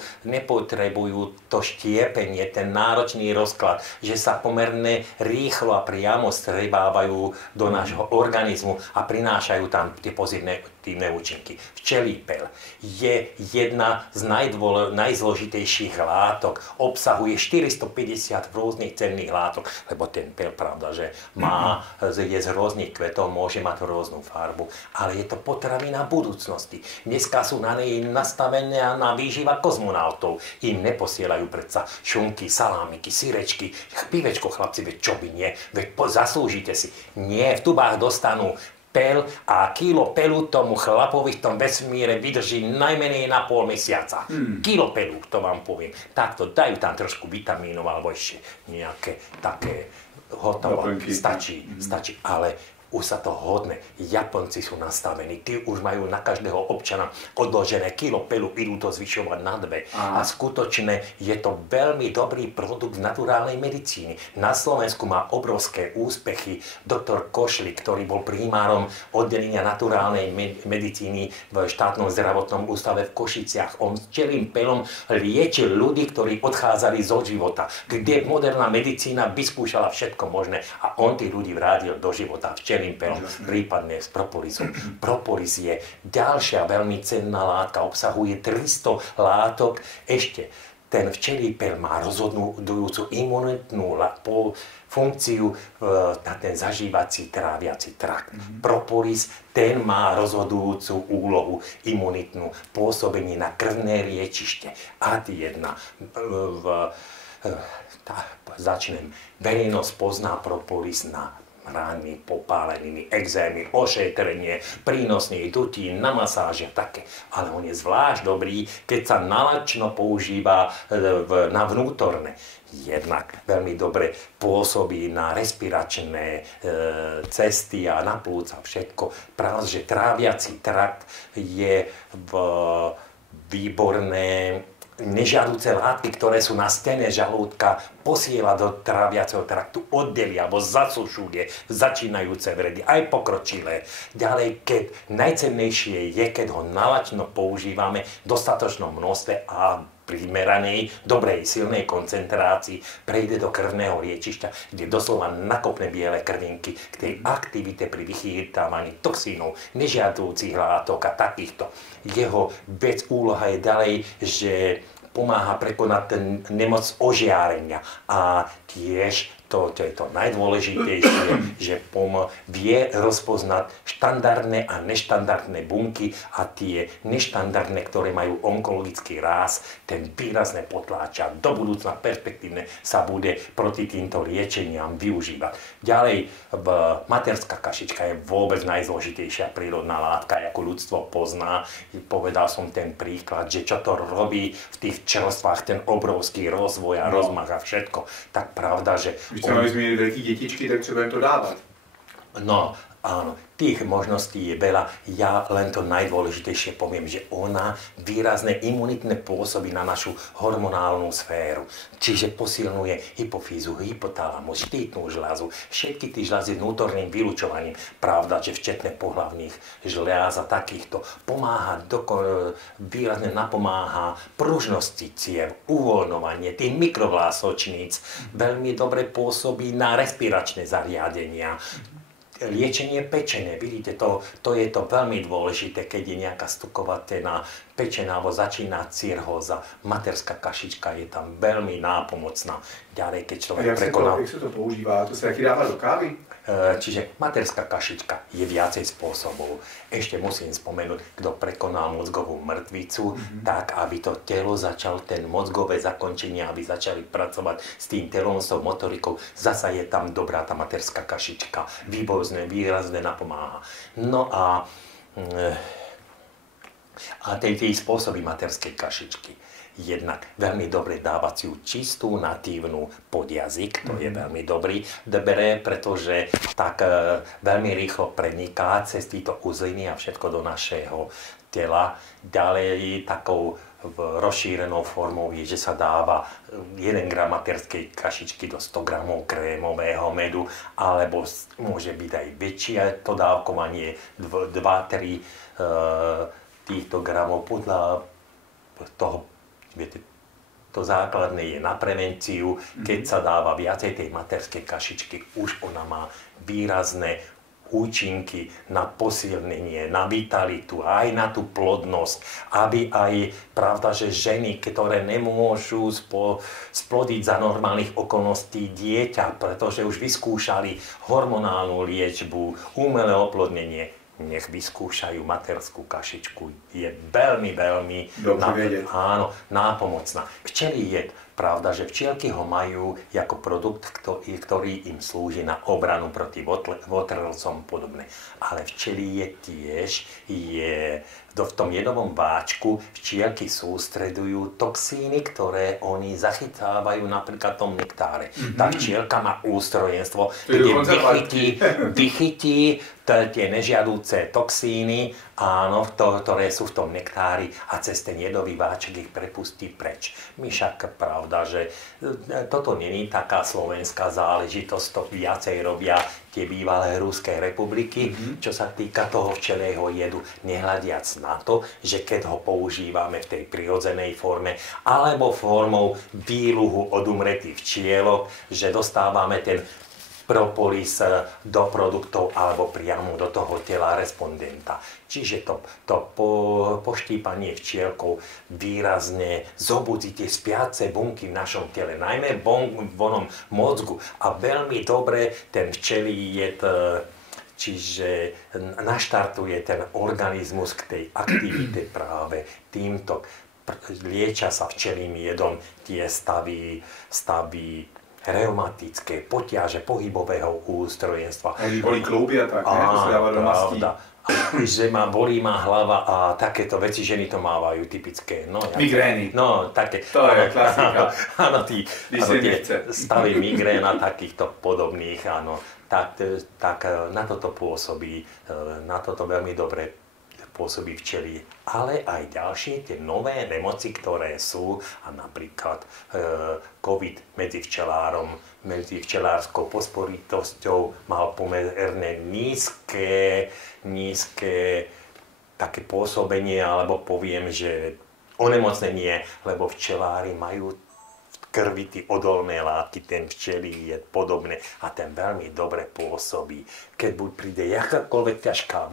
to štiepenie, ten náročný rozklad, že sa pomerne rýchlo a priamo strebávajú do nášho organizmu a prinášajú tam tie pozitívne účinky. Včelí pel je jedna z najzložitejších látok, obsahuje 450 rôznych cenných látok, lebo ten pel, pravda, že je z rôznych kvetov, môže mať rôznu farbu, ale je to potravina budúcnosti. Dneska sú na nej nastavené na výživa kozmonautov. Im neposielajú predsa šunky, salámiky, syrečky, pivečko, chlapci, veď čo by nie, veď zaslúžite si. Nie, v tubách dostanú pel a kilo pelu tomu chlapovi v tom vesmíre vydrží najmenej na pol mesiaca. Kilo pelu, to vám poviem. Takto dajú tam trošku vitamínov alebo ešte nejaké také hotovo. Stačí, ale už sa to hodne. Japonci sú nastavení, tí už majú na každého občana odložené kilo pelu, idú to zvyšovať na 2. A skutočne je to veľmi dobrý produkt v naturálnej medicíne. Na Slovensku má obrovské úspechy doktor Košlik, ktorý bol primárom oddelenia naturálnej medicíny v štátnom zdravotnom ústave v Košiciach. On včelým pelom liečil ľudí, ktorí odchádzali zo života, kde moderná medicína vyskúšala všetko možné a on tých ľudí vrátil do života včelým pelom, prípadne s propolisom. Propolis je ďalšia veľmi cenná látka, obsahuje 300 látok. Ešte ten včelí pel má rozhodujúcu imunitnú funkciu na ten zažívací tráviaci trakt. Propolis, ten má rozhodujúcu úlohu imunitnú, pôsobenie na krvné liečište. AT1 Začnem. Verejnosť pozná propolis na rány, popáleniny, exémy, ošetrenie, prínosný dutín, na masáže, také. Ale on je zvlášť dobrý, keď sa nalačno používa na vnútorné. Jednak veľmi dobre pôsobí na respiračné cesty a na plúca, všetko. Práve, že tráviaci trakt je výborné. Nežiaduce látky, ktoré sú na stene žalúdka, posiela do tráviaceho traktu, oddelia alebo zasušuje začínajúce vredy, aj pokročilé. Ďalej, keď najcennejšie je, keď ho nalačno používame v dostatočnom množstve a primeranej, dobrej, silnej koncentrácii prejde do krvného liečišťa, kde doslova nakopne biele krvinky k tej aktivite pri vychytávaní toxínov, nežiadúcich látok a takýchto. Jeho úloha je ďalej, že pomáha prekonať ten nemoc ožiarenia a tiež to je to najdôležitejšie, že vie rozpoznať štandardné a neštandardné bunky a tie neštandardné, ktoré majú onkologický ráz, ten výrazne potláča. Do budúcna perspektívne sa bude proti týmto liečeniam využívať. Ďalej, materská kašička je vôbec najzložitejšia prírodná látka, ako ľudstvo pozná. Povedal som ten príklad, že čo to robí v tých čerstvách, ten obrovský rozvoj a rozmach a všetko. Tak pravda, že Když jsme měli velký dětičky, tak třeba jim to dávat. No, áno, tých možností je veľa. Ja len to najdôležitejšie poviem, že ona výrazne imunitne pôsobí na našu hormonálnu sféru. Čiže posilňuje hypofízu, hypotalamus, štítnu žľazu, všetky tie žľazy vnútorným vylučovaním. Pravda, že včetne pohlavných žľaz a takýchto. Výrazne napomáha pružnosti ciev, uvoľňovanie tých mikrovlásočníc. Veľmi dobre pôsobí na respiračné zariadenia. Liečenie pečene, vidíte, to je to veľmi dôležité, keď je nejaká stukovatená pečená alebo začína cirhóza. Materská kašička je tam veľmi nápomocná. Ďalej, keď človek prekoná... Jak se to používá? To se taky dává do kávy? Čiže materská kašička je viacej spôsobov. Ešte musím spomenúť, kto prekonal mozgovú mŕtvicu, tak aby to telo začalo, ten mozgové zakončenie, aby začali pracovať s tým telom, s tou motorikou. Zasa je tam dobrá tá materská kašička. Výrazne napomáha. No a tie spôsoby materskej kašičky. Jednak veľmi dobre dávať si čistú natívnu podjazyk, to je veľmi dobrý, pretože tak veľmi rýchlo preniká cez tieto uzliny a všetko do našeho tela. Ďalej takou rozšírenou formou je, že sa dáva 1 gram materskej kašičky do 100 gramov krémového medu, alebo môže byť aj väčšie to dávkovanie, 2-3 týchto gramov podľa toho. Viete, to základné je na prevenciu, keď sa dáva viacej tej materskej kašičky, už ona má výrazné účinky na posilnenie, na vitalitu, aj na tú plodnosť, aby aj, pravda, že ženy, ktoré nemôžu splodiť za normálnych okolností dieťa, pretože už vyskúšali hormonálnu liečbu, umelé oplodnenie, nech vyskúšajú materskú kašičku. Je veľmi, veľmi nápomocná. Včeliejed, pravda, že včielky ho majú ako produkt, ktorý im slúži na obranu proti votrelcom podobne. Ale včeliejed tiež je v tom jedovom váčku včielky sústredujú toxíny, ktoré oni zachytávajú napríklad v tom nektáre. Tá včielka má ústrojenstvo, kde vychytí tie nežiadúce toxíny, áno, ktoré sú v tom nektári a cez ten jedový váček ich prepustí preč. My však pravda, že toto není taká slovenská záležitosť, to viacej robia tie bývalé Ruské republiky, čo sa týka toho včelieho jedu, nehľadiac na to, že keď ho používame v tej prirodzenej forme alebo formou výluhu od umretých včielok, že dostávame ten propolis do produktov alebo priamo do toho tela respondenta. Čiže to poštípanie včielkou výrazne zobudí tie spiace bunky v našom tele, najmä v onom mozgu. A veľmi dobre ten včeliejed, čiže naštartuje ten organizmus k tej aktivite práve týmto. liečia sa včelím jedom tie stavy reumatické, potiaže pohybového ústrojenstva. Boli klouby a tak, to sa dáva do mastí. Že bolí ma hlava a takéto veci, ženy to mávajú typické. No, migrény. No, také. To je klasika. Áno, tie stavy migrén a takýchto podobných, áno. Tak na toto pôsobí, na toto veľmi dobre pôsobí včely. Ale aj ďalšie, tie nové nemoci, ktoré sú, a napríklad COVID medzi včelárskou posporitosťou mal pomerne nízke také pôsobenie, alebo poviem, že onemocnenie, lebo včelári majú v krvi tie odolné látky, ten včelí je podobné a ten veľmi dobre pôsobí. Keď príde jakákoľvek ťažká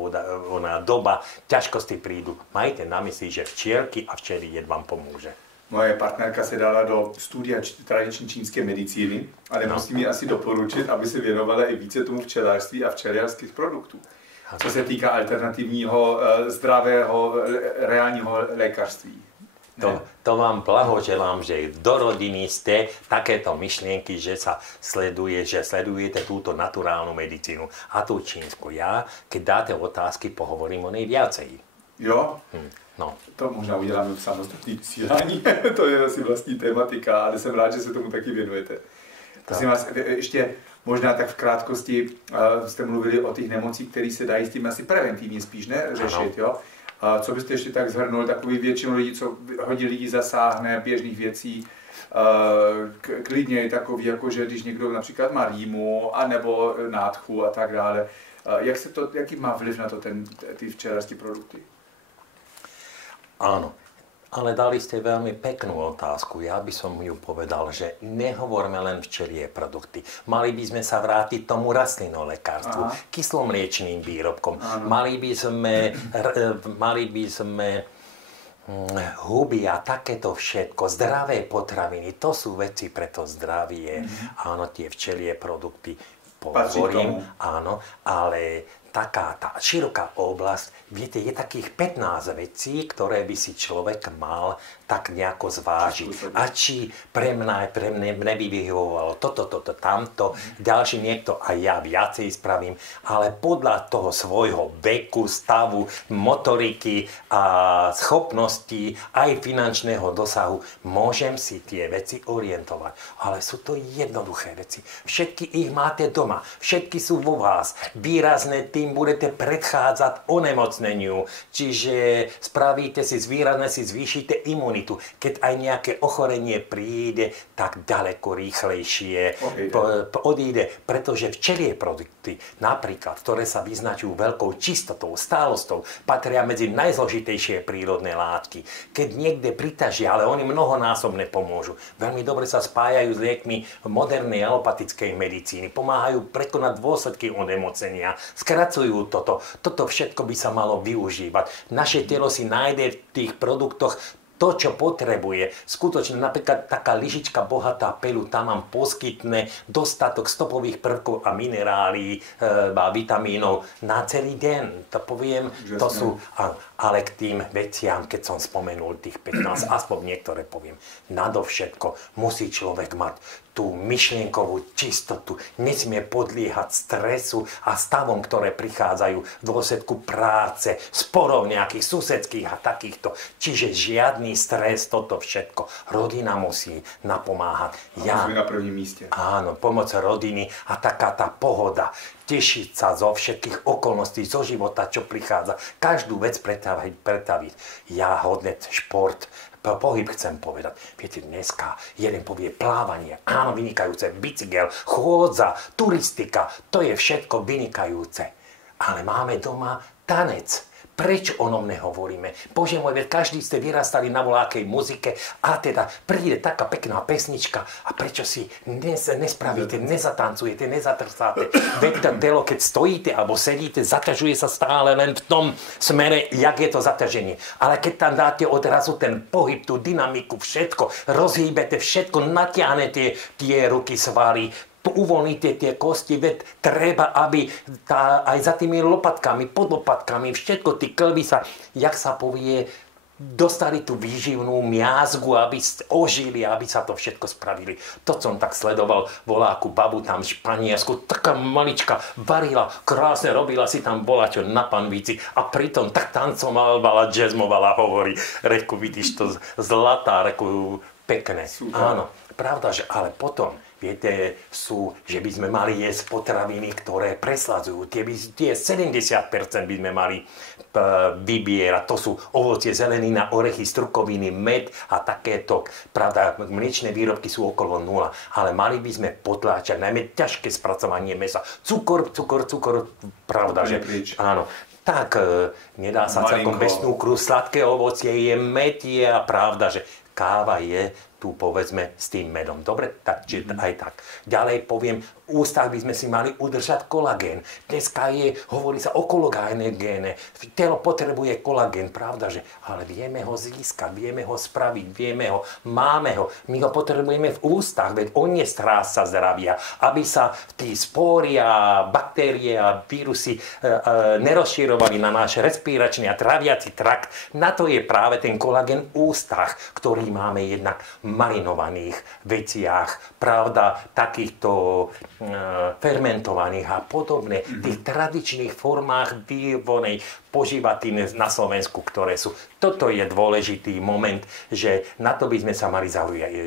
doba, ťažkosti prídu, majte na mysli, že včielky a včelí jed vám pomôže. Moje partnerka se dala do studia tradiční čínské medicíny, ale musím jí asi doporučit, aby se věnovala i více tomu včelářství a včeliarských produktů. Co se týká alternativního, zdravého, reálního lékařství. To vám blahoželám, že do rodiny ste takéto myšlienky, že sledujete túto naturálnu medicínu a tú čínsku. Ja, keď dáte otázky, pohovorím o nej viacej. Jo? No. To možná uděláme v samostatný vysílání, to je asi vlastní tematika, ale jsem rád, že se tomu taky věnujete. Prosím vás, ještě možná tak v krátkosti jste mluvili o těch nemocích, které se dají s tím asi preventivně spíš řešit, jo? Co byste ještě tak zhrnul, takový většinou lidí, co hodně lidí zasáhne, běžných věcí, klidně takový, jako že když někdo například má rýmu, anebo nádchu a tak dále, jaký má vliv na to ty včelařské produkty? Áno, ale dali ste veľmi peknú otázku. Ja by som ju povedal, že nehovorme len včelie produkty. Mali by sme sa vrátiť tomu rastlinolekárstvu, kyslomliečným výrobkom. Mali by sme huby a takéto všetko, zdravé potraviny, to sú veci pre to zdravie. Áno, tie včelie produkty pohovorím, áno, ale taká tá široká oblasť, viete, je takých 15 vecí, ktoré by si človek mal tak nejako zvážiť. A či pre mňa by vyhovovalo toto, tamto, ďalší niekto a ja viacej spravím, ale podľa toho svojho veku, stavu, motoriky a schopností, aj finančného dosahu, môžem si tie veci orientovať. Ale sú to jednoduché veci. Všetky ich máte doma, všetky sú vo vás. Výrazné tým budete predchádzať onemocneniu, čiže spravíte si, výrazne si zvýšite imunitu. Keď aj nejaké ochorenie príde, tak ďaleko rýchlejšie odíde, pretože včelie produkty, napríklad, ktoré sa vyznačujú veľkou čistotou, stálostou, patria medzi najzložitejšie prírodné látky. Keď niekde pritažia, ale oni mnohonásobne pomôžu. Veľmi dobre sa spájajú s liekmi modernej alopatickej medicíny, pomáhajú prekonať dôsledky onemocnenia, skracujú toto. Toto všetko by sa malo využívať. Naše telo si nájde v tých produktoch to, čo potrebuje. Skutočne napríklad taká lyžička bohatá peľu, tam vám poskytne dostatok stopových prvkov a minerálií a vitamínov na celý deň. To poviem, to sú, ale k tým veciam, keď som spomenul tých 15, aspoň niektoré poviem, nadovšetko musí človek mať tú myšlienkovú čistotu, nesmie podliehať stresu a stavom, ktoré prichádzajú v dôsledku práce, sporov nejakých susedských a takýchto. Čiže žiadny stres, toto všetko. Rodina musí napomáhať. Musí na prvním míste. Áno, pomoc rodiny a taká tá pohoda. Tešiť sa zo všetkých okolností, zo života, čo prichádza. Každú vec pretaviť. Ja hodne šport, pohyb chcem povedať. Viete, dneska jeden povie plávanie, áno, vynikajúce, bicykel, chôdza, turistika, to je všetko vynikajúce. Ale máme doma tanec. Prečo o ňom nehovoríme? Bože môj, veď každý ste vyrastali na voľakej muzike a teda príde taká pekná pesnička a prečo si nespravíte, nezatancujete, nezatrstáte? Veď to telo, keď stojíte alebo sedíte, zaťažuje sa stále len v tom smere, jak je to zaťaženie. Ale keď tam dáte odrazu ten pohyb, tú dynamiku, všetko, rozhýbete všetko, natiahnete tie ruky, svaly, uvoľníte tie kosti, veď treba, aby aj za tými lopatkami, pod lopatkami, všetko tí klby sa, jak sa povie, dostali tú výživnú miazgu, aby ožili, aby sa to všetko spravili. To som tak sledoval, voláku babu tam v Španielsku, taká malička, varila, krásne robila si tam volačo na panvici a pritom tak tancovala, jazzmovala, hovorí, reku, vidíš to zlatá, reku, pekné. Super. Áno, pravda, že ale potom, viete, že by sme mali jesť potraviny, ktoré presladzujú. Tie 70% by sme mali vybierať. To sú ovocie, zelenina, orechy, strukoviny, med a takéto. Pravda, mliečne výrobky sú okolo 0. Ale mali by sme potláčať najmä ťažké spracovanie mäsa. Cukor, pravda, že áno. Tak nedá sa celkom bez cukru. Sladké ovocie je med, a pravda, že káva je tu povedzme s tým medom. Dobre, tak, aj tak. Ďalej poviem, v ústach by sme si mali udržať kolagén. Dneska hovorí sa o kolagéne. Telo potrebuje kolagén, pravda, že? Ale vieme ho získať, vieme ho spraviť, máme ho. My ho potrebujeme v ústach, veď on je strážca zdravia, aby sa tí spóry a baktérie a vírusy nerozširovali na náš respiračný a traviaci trakt. Na to je práve ten kolagén v ústach, ktorý máme jednak marinovaných veciach, pravda, takýchto fermentovaných a podobne, tých tradičných formách vývonej poživatiny na Slovensku, ktoré sú. Toto je dôležitý moment, že na to by sme sa mali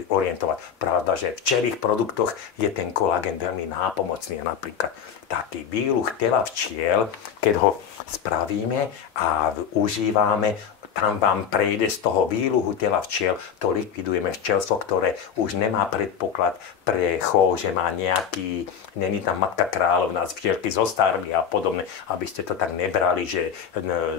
orientovať. Pravda, že v včelých produktoch je ten kolagén veľmi nápomocný. Napríklad taký výluch tela včiel, keď ho spravíme a užívame, tam vám prejde z toho výluhu tela včiel, to likvidujeme včelstvo, ktoré už nemá predpoklad pre chov, že má nejaký, není tam matka kráľovná, včielky zostárli a podobne, aby ste to tak nebrali, že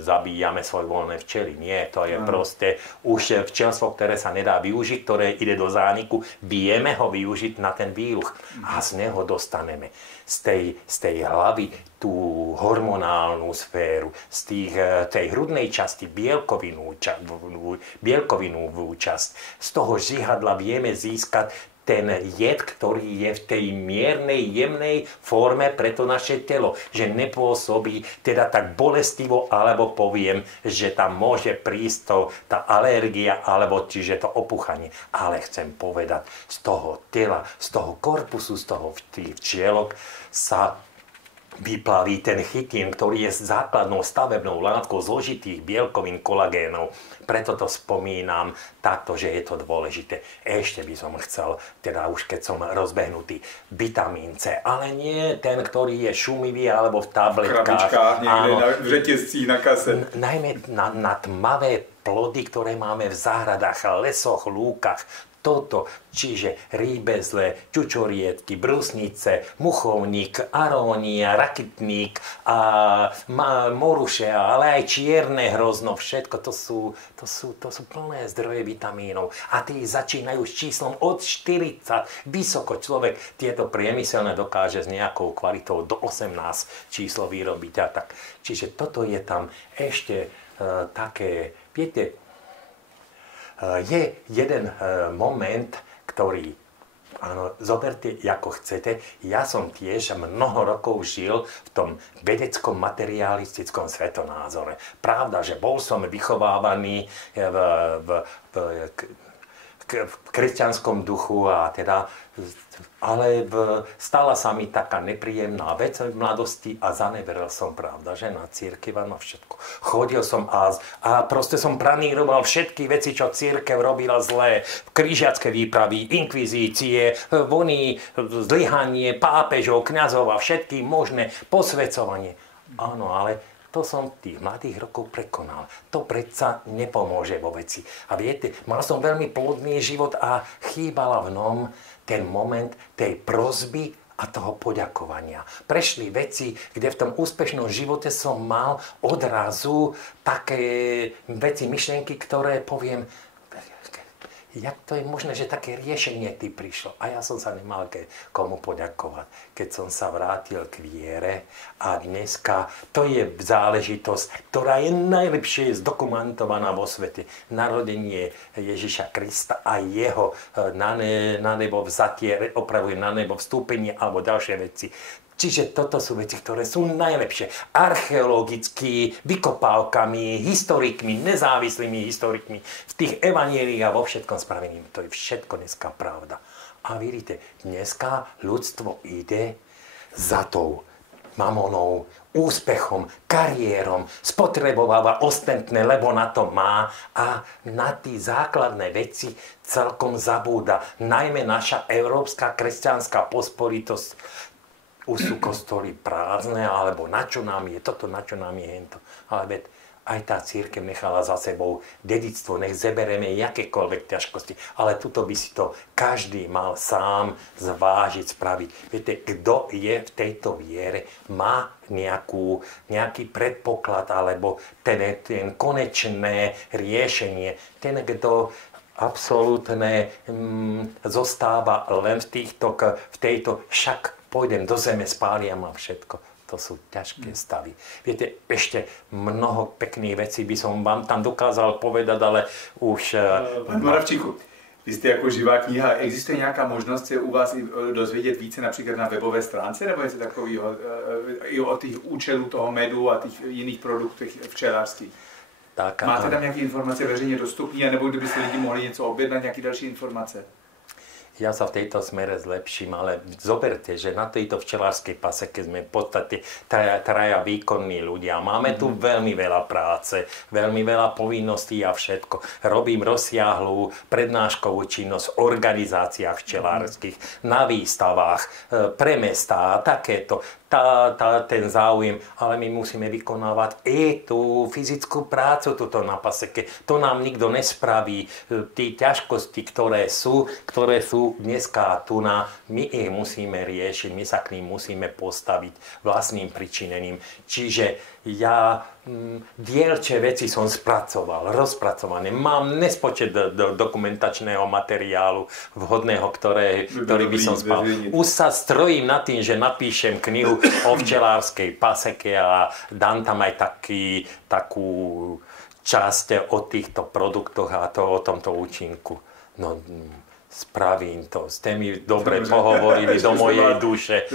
zabíjame svoje voľné včely. Nie, to je proste už včelstvo, ktoré sa nedá využiť, ktoré ide do zániku, vieme ho využiť na ten výluch a z neho dostaneme z tej hlavy tú hormonálnu sféru, tej hrudnej časti bielkovinovú časť. Z toho žihadla vieme získať ten jed, ktorý je v tej miernej, jemnej forme pre to naše telo. Že nepôsobí teda tak bolestivo, alebo poviem, že tam môže prísť tá alergia, alebo čiže to opuchanie. Ale chcem povedať, z toho tela, z toho korpusu, z toho tých včielok sa vyplaví ten chitín, ktorý je základnou stavebnou látkou zložitých bielkovín kolagénov. Preto to spomínam takto, že je to dôležité. Ešte by som chcel, teda už keď som rozbehnutý, vitamín C, ale nie ten, ktorý je šumivý alebo v tabletkách. V krabičkách, niekde v reťazcích na kase. Najmä na tmavé plody, ktoré máme v záhradách, lesoch, lúkach. Toto, čiže rýbezle, čučoriedky, brusnice, muchovník, arónia, rakitník a moruše, ale aj čierne hrozno, všetko to sú plné zdroje vitamínov. A tí začínajú s číslom od 40. Vysoko človek tieto priemyselné dokáže s nejakou kvalitou do 18 číslo vyrobiť a tak. Čiže toto je tam ešte také, viete, je jeden moment, ktorý, áno, zoberte ako chcete, ja som tiež mnoho rokov žil v tom vedeckom materialistickom svetonázore. Pravda, že bol som vychovávaný v kresťanskom duchu a teda, ale stala sa mi taká nepríjemná vec v mladosti a zaneveril som, pravda, že na cirkev a na všetko. Chodil som a proste som praníroval všetky veci, čo cirkev robila zlé. Križiacké výpravy, inkvizície, vony, zlyhanie, pápežov, kňazov a všetky možné posvecovanie. Áno, ale to som tých mladých rokov prekonal. To predsa nepomôže vo veci. A viete, mal som veľmi plodný život a chýbala v ňom ten moment tej prosby a toho poďakovania. Prešli veci, kde v tom úspešnom živote som mal odrazu také veci, myšlienky, ktoré poviem, jak to je možné, že také riešenie ty prišlo. A ja som sa nemal komu poďakovať. Keď som sa vrátil k viere a dneska to je záležitosť, ktorá je najlepšie zdokumentovaná vo svete. Narodenie Ježiša Krista a jeho na nebo vzatie, opravujem na nebo vstúpenie alebo ďalšie veci. Čiže toto sú veci, ktoré sú najlepšie. Archeologicky, vykopávkami, historikmi, nezávislými historikmi, v tých evanjeliách a vo všetkom spraveným. To je všetko dneska pravda. A vidíte, dneska ľudstvo ide za tou mamonou, úspechom, kariérom, spotrebováva ostentné, lebo na to má a na tí základné veci celkom zabúda. Najmä naša európska kresťanská pospolitosť. Už sú kostoly prázdne, alebo na čo nám je toto, na čo nám je hento. Ale veď aj tá cirkev nechala za sebou dedičstvo, nech zeberieme jakékoľvek ťažkosti. Ale tuto by si to každý mal sám zvážiť, spraviť. Viete, kto je v tejto viere, má nejaký predpoklad, alebo ten konečné riešenie. Ten, kto absolútne zostáva len v tejto však pôjdem do zeme, spáliam a všetko. To sú ťažké stavy. Viete, ešte mnoho pekných vecí by som vám tam dokázal povedať, ale už... Pán Moravčíku, vy jste jako živá kniha. Existuje nějaká možnost se u vás i dozvědět více například na webové stránce, nebo něco takového i o těch účelů toho medu a těch jiných produktech včelářských? Tak, máte tam nějaké informace veřejně dostupné, nebo kdyby si lidi mohli něco objednat, nějaké další informace? Ja sa v tejto smere zlepším, ale zoberte, že na tejto včelárskej paseke sme v podstate traja výkonní ľudia. Máme tu veľmi veľa práce, veľmi veľa povinností a všetko. Robím rozsiahlu prednáškovú činnosť v organizáciách včelárskych, na výstavách, pre mestá a takéto. Ten záujem, ale my musíme vykonávať i tú fyzickú prácu tuto na paseke. To nám nikto nespraví. Tí ťažkosti, ktoré sú dneska tu my ich musíme riešiť, my sa k ním musíme postaviť vlastným pričinením. Čiže ja dielčie veci som rozpracované. Mám nespočet dokumentačného materiálu vhodného, ktorý by som spal. Už sa strojím nad tým, že napíšem knihu o včelárskej paseke a dám tam aj takú časť o týchto produktoch a o tomto účinku. No, spravím to. Ste mi dobre pohovorili do mojej duše.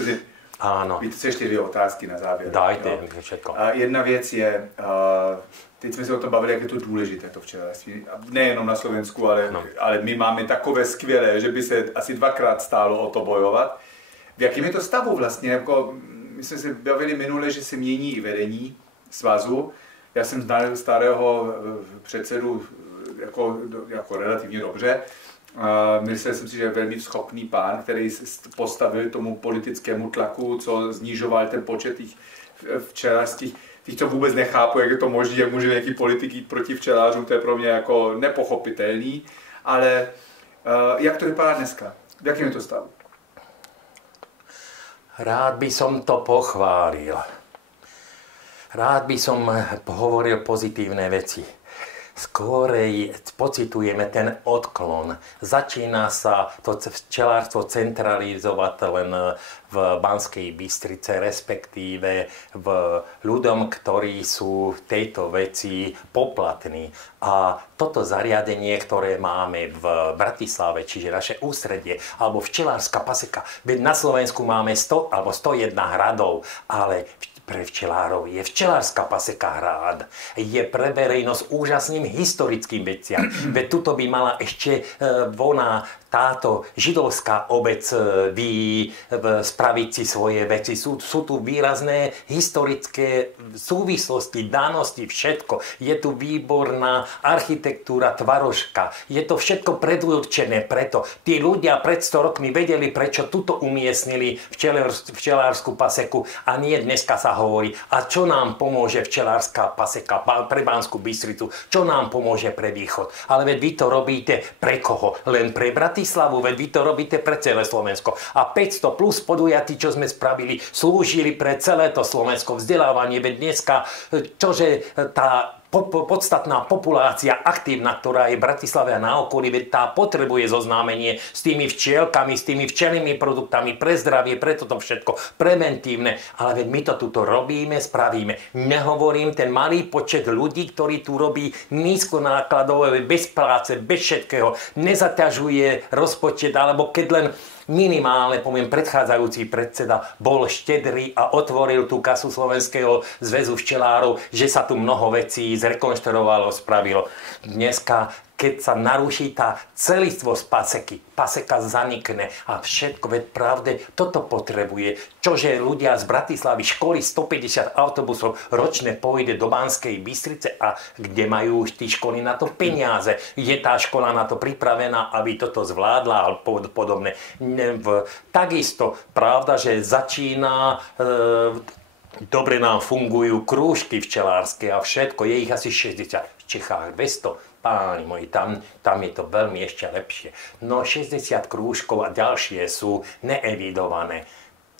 Áno. Víte, ještě dvě otázky na závěr. Dajte, všetko. Jedna věc je, teď jsme se o tom bavili, jak je to důležité, to včelařství. Nejenom na Slovensku, ale my máme takové skvělé, že by se asi dvakrát stálo o to bojovat. V jakém je to stavu vlastně? Jako, my jsme se bavili minule, že se mění i vedení svazu. Já jsem znal starého předsedu jako relativně dobře. Myslel jsem si, že je velmi schopný pán, který postavil tomu politickému tlaku, co znižoval ten počet těch včelařských. Těch to vůbec nechápu, jak je to možné, jak může nějaký politik jít proti včelářům, to je pro mě jako nepochopitelný. Ale jak to vypadá dneska? V jakém je to stavu? Rád by som to pochválil. Rád by som hovoril pozitívne veci. Skôrej pocitujeme ten odklon. Začína sa to včelárstvo centralizovať len v Banskej Bystrici, respektíve v ľuďom, ktorí sú v tejto veci poplatní. A toto zariadenie, ktoré máme v Bratislave, čiže naše ústredie, alebo včelárska paseka, veď na Slovensku máme 100 alebo 101 hradov, ale pre včelárov je včelárska paseka hrad. Je pre verejnosť úžasným historickým veciam. Veď tuto by mala ešte táto židovská obec spraviť si svoje veci. Sú tu výrazné historické súvislosti, danosti, všetko. Je tu výborná architektúra tvarožka. Je to všetko predurčené preto. Tí ľudia pred 100 rokmi vedeli, prečo tuto umiestnili včelárskú paseku a nie dneska sa hovorí. A čo nám pomôže včelárska paseka pre Banskú Bystricu? Čo nám pomôže pre Východ? Ale veď vy to robíte pre koho? Len pre Bratislavu? Veď vy to robíte pre celé Slovensko. A 500 plus podujatí, čo sme spravili, slúžili pre celé to Slovensko vzdelávanie. Veď dneska, čože tá podstatná populácia aktívna, ktorá je v Bratislave a na okolí, veď tá potrebuje zoznámenie s tými včielkami, s tými včelnými produktami pre zdravie, pre toto všetko preventívne. Ale veď my to tuto robíme, spravíme. Nehovorím, ten malý počet ľudí, ktorí tu robí nízkonákladové, bez práce, bez všetkého, nezaťažuje rozpočet, alebo keď len minimálne, poviem, predchádzajúci predseda bol štedrý a otvoril tú kasu Slovenského zväzu včelárov, že sa tu mnoho vecí zrekonštruovalo, spravilo. Dneska, keď sa naruší tá celistvosť paseky, paseka zanikne a všetko, veď pravde, toto potrebuje. Čože ľudia z Bratislavy školy 150 autobusov ročne pôjde do Banskej Bystrice a kde majú už tí školy na to peniaze? Je tá škola na to pripravená, aby toto zvládla a podobne. Takisto, pravda, že začína... Dobre nám fungujú krúžky včelárske a všetko, je ich asi 60, v Čechách 200. Páni moji, tam je to veľmi ešte lepšie. No 60 krúžkov a ďalšie sú neevidované.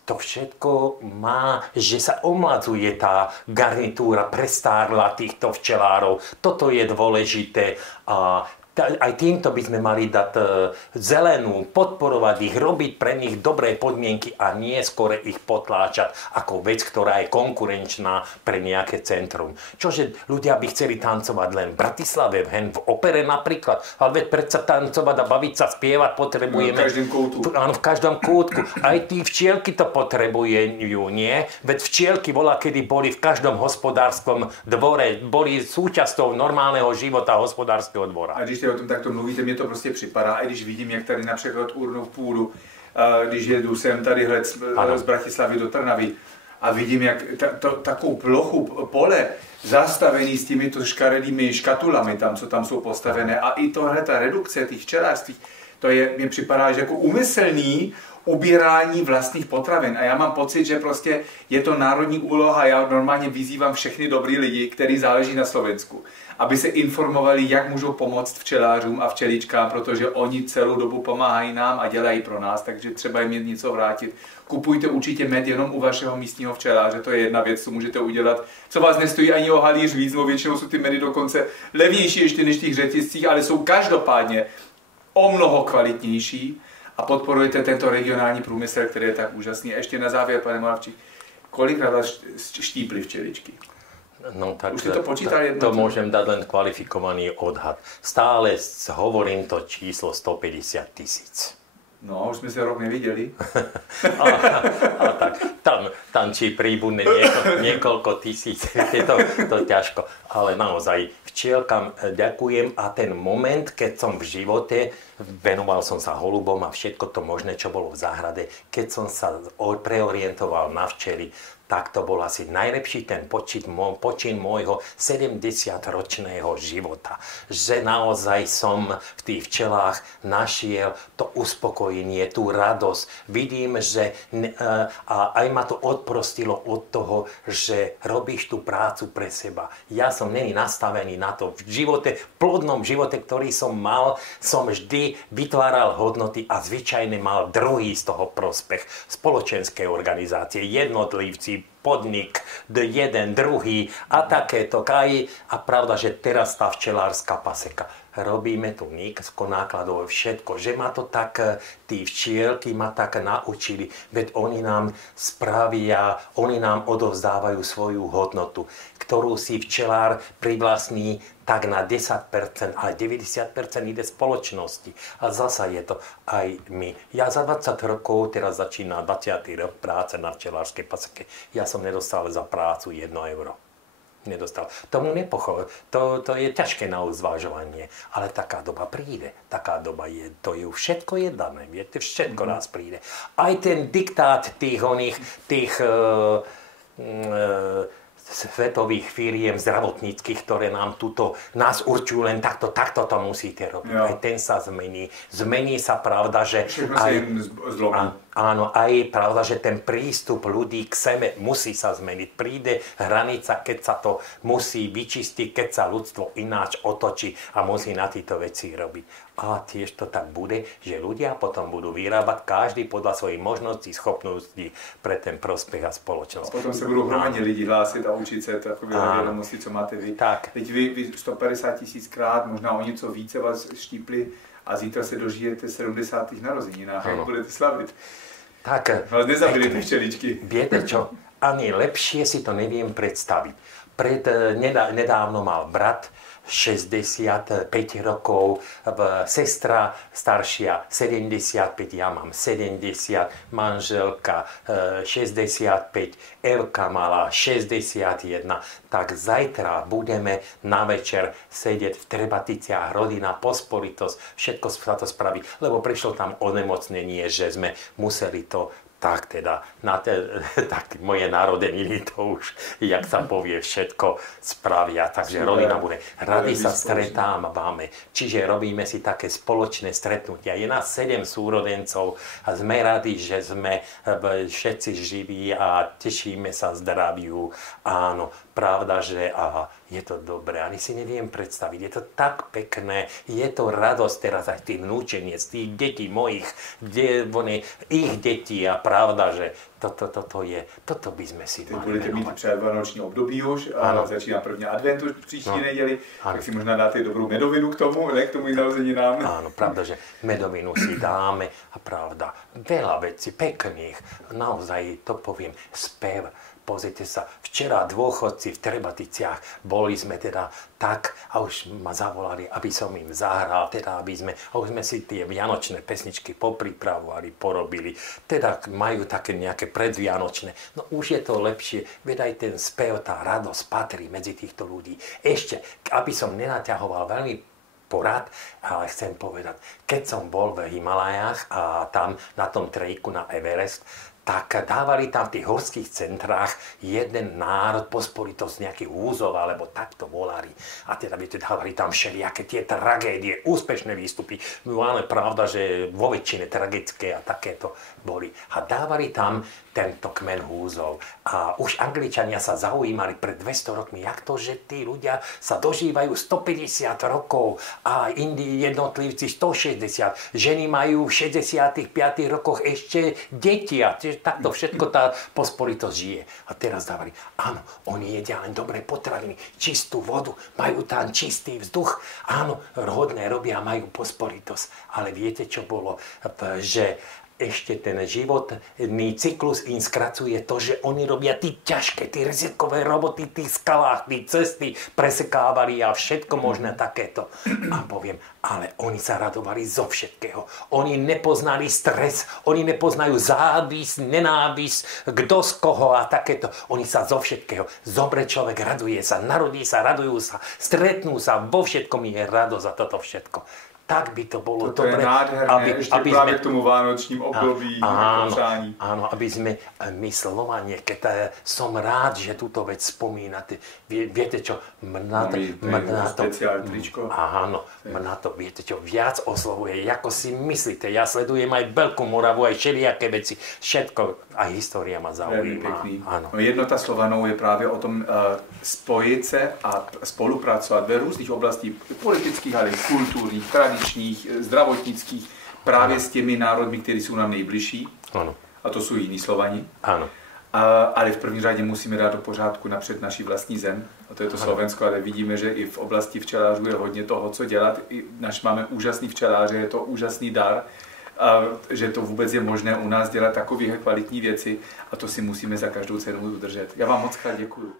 To všetko má, že sa omladzuje tá garnitúra, prestárla týchto včelárov. Toto je dôležité a aj týmto by sme mali dať zelenú, podporovať ich, robiť pre nich dobré podmienky a nie skôr ich potláčať ako vec, ktorá je konkurenčná pre nejaké centrum. Čože ľudia by chceli tancovať len v Bratislave, v opere napríklad, ale veď predsa tancovať a baviť sa, spievať potrebujeme. V každom kútku. Áno, v každom kútku. Aj tí včielky to potrebujú, nie? Veď včielky kedy boli v každom hospodárskom dvore, boli súčasťou normálneho života hospodárskeho dvora. O tom takto mluvíte, mně to prostě připadá, i když vidím, jak tady například urnou půdu, když jedu sem tadyhle z Bratislavy do Trnavy a vidím, jak takovou plochu pole zastavený s těmito škaredými škatulami, tam, co tam jsou postavené, a i tohle, ta redukce těch včelářství, mně připadá, že jako úmyslný ubírání vlastních potravin. A já mám pocit, že prostě je to národní úloha. Já normálně vyzývám všechny dobrý lidi, kteří záleží na Slovensku, aby se informovali, jak můžou pomoct včelářům a včeličkám, protože oni celou dobu pomáhají nám a dělají pro nás, takže třeba jim něco vrátit. Kupujte určitě med jenom u vašeho místního včeláře, to je jedna věc, co můžete udělat. Co vás nestojí ani o halíř víc, no většinou jsou ty medy dokonce levnější ještě než v těch řetězcích, ale jsou každopádně o mnoho kvalitnější. A podporujete tento regionální průmysl, který je tak úžasný. A ještě na závěr, pane Moravčík, kolikrát vás štípli včeličky? No, tak už ste to počítali? To môžem dať len kvalifikovaný odhad. Stále hovorím to číslo 150 000. No, už sme sa rok nevideli. Tak, tam či príbudne niekoľko tisíc, je to ťažko. Ale naozaj včielkam ďakujem a ten moment, keď som v živote, venoval som sa holubom a všetko to možné, čo bolo v záhrade, keď som sa preorientoval na včely, tak to bol asi najlepší ten počin môjho 70-ročného života. Že naozaj som v tých včelách našiel to uspokojenie, tú radosť. Vidím, že a aj ma to odprostilo od toho, že robíš tú prácu pre seba. Ja som není nastavený na to. V živote, v plodnom živote, ktorý som mal, som vždy vytváral hodnoty a zvyčajne mal druhý z toho prospech. Spoločenské organizácie, jednotlivci, podnik, jeden, druhý a takéto kaji. A pravda, že teraz tá včelárska paseka. Robíme tu nízkonákladové všetko, že ma to tak, tí včielky ma tak naučili, veď oni nám spravia, oni nám odovzdávajú svoju hodnotu, ktorú si včelár privlastní tak na 10%, ale 90% ide spoločnosti. A zasa je to aj my. Ja za 20 rokov, teraz začína 20. rok práce na včelárskej paseke, ja som nedostal za prácu 1 euro. Nedostal. Tomu to je ťažké na uzvážovanie, ale taká doba príde. Taká doba je, to je všetko je dané, viete, všetko raz príde. Aj ten diktát tých svetových firiem zdravotníckych, ktoré nás určujú len takto to musíte robiť. Jo. Aj ten sa zmení. Zmení sa, pravda, že áno, aj pravda, že ten prístup ľudí k sebe musí sa zmeniť. Príde hranica, keď sa to musí vyčistiť, keď sa ľudstvo ináč otočí a musí na tieto veci robiť. A tiež to tak bude, že ľudia potom budú vyrábať každý podľa svojich možností, schopností pre ten prospech a spoločnosť. A potom sa budú hromadne lidi hlásiť a učiť sa takové vědomosti, co máte vy. Tak. Teď vy 150 000 krát, možná o něco více vás štípli a zítra se dožijete 70. narozeninách, jak budete slavit. Tak. Vás nezabili ty včeličky. Viete čo? ani lepšie si to neviem predstaviť. Nedávno mal brat 65 rokov, sestra staršia 75, ja mám 70, manželka 65, Evka mala 61. Tak zajtra budeme na večer sedieť v Trebaticiach, rodina, pospolitosť, všetko sa to spraví, lebo prišlo tam onemocnenie, že sme museli to tak teda, tak moje narodeniny to už, jak sa povie, všetko spravia. Takže rodina bude. Rady sa stretávame. Čiže robíme si také spoločné stretnutia. Je nás 7 súrodencov a sme radi, že sme všetci živí a tešíme sa zdraviu. Áno, pravda, že je to dobré. Ani si neviem predstaviť. Je to tak pekné. Je to radosť teraz aj tých vnúčeniec, tých detí mojich, ich detí a pravda, že toto by sme si mali budete mít předvánoční období už a začíná první advent už příští neděli, tak si možná dáte dobrou medovinu k tomu, ne k tomu narozeninám. Áno, pravda, že medovinu si dáme a pravda, veľa vecí pekných, naozaj to poviem, spev. Pozrite sa, včera dôchodci v Trebaticiach, boli sme teda tak a už ma zavolali, aby som im zahral, teda aby sme, a už sme si tie vianočné pesničky popripravovali, porobili, teda majú také nejaké predvianočné, no už je to lepšie, veď aj ten spev, tá radosť patrí medzi týchto ľudí. Ešte, aby som nenaťahoval veľmi porad, ale chcem povedať, keď som bol v Himalajách a tam na tom trejku na Everest, tak dávali tam v tých horských centrách jeden národ, pospolitosť, nejaký úzov, alebo takto volali. A teda viete, dávali tam všelijaké tie tragédie, úspešné výstupy. No ale pravda, že vo väčšine tragické a takéto boli. A dávali tam tento kmen húzov. A už Angličania sa zaujímali pred 200 rokmi, jak to, že tí ľudia sa dožívajú 150 rokov a Indii jednotlivci 160. Ženy majú v 65 rokoch ešte deti a takto všetko tá pospolitosť žije. A teraz dávali, áno, oni jedia len dobré potraviny, čistú vodu, majú tam čistý vzduch, áno, rodné robia, majú pospolitosť. Ale viete, čo bolo? Že ešte ten životný cyklus im skracuje to, že oni robia tí ťažké, tí rizikové roboty, tí skalách, tí cesty, presekávali a všetko možné takéto. A poviem, ale oni sa radovali zo všetkého. Oni nepoznali stres, oni nepoznajú závisť, nenávisť, kto z koho a takéto. Oni sa zo všetkého. Zobre človek, raduje sa, narodí sa, radujú sa, stretnú sa, vo všetkom je radosť za toto všetko. Tak by to bolo to dobre, je nádherné, ešte práve k tomu vánočním období. Áno, aby sme my Slovanie, keď som rád, že túto vec spomínate. Viete čo, mňa to, viete čo, viac oslovuje, ako si myslíte. Ja sledujem aj Veľkú Moravu, aj všelijaké veci. Všetko, aj história ma zaujíma. No, jednota Slovanov je právě o tom spojit se a spolupracovat ve různých oblastí politických, ale kulturních, tradičních, zdravotnických, právě s těmi národmi, kteří jsou nám nejbližší. Ano. A to jsou jiní Slovani. Ano. Ale v první řadě musíme dát do pořádku napřed naší vlastní zem. A to je to Slovensko, ale vidíme, že i v oblasti včelářů je hodně toho, co dělat. Máme úžasný včeláře, je to úžasný dar. A že to vůbec je možné u nás dělat takové kvalitní věci a to si musíme za každou cenu udržet. Já vám moc krát děkuju.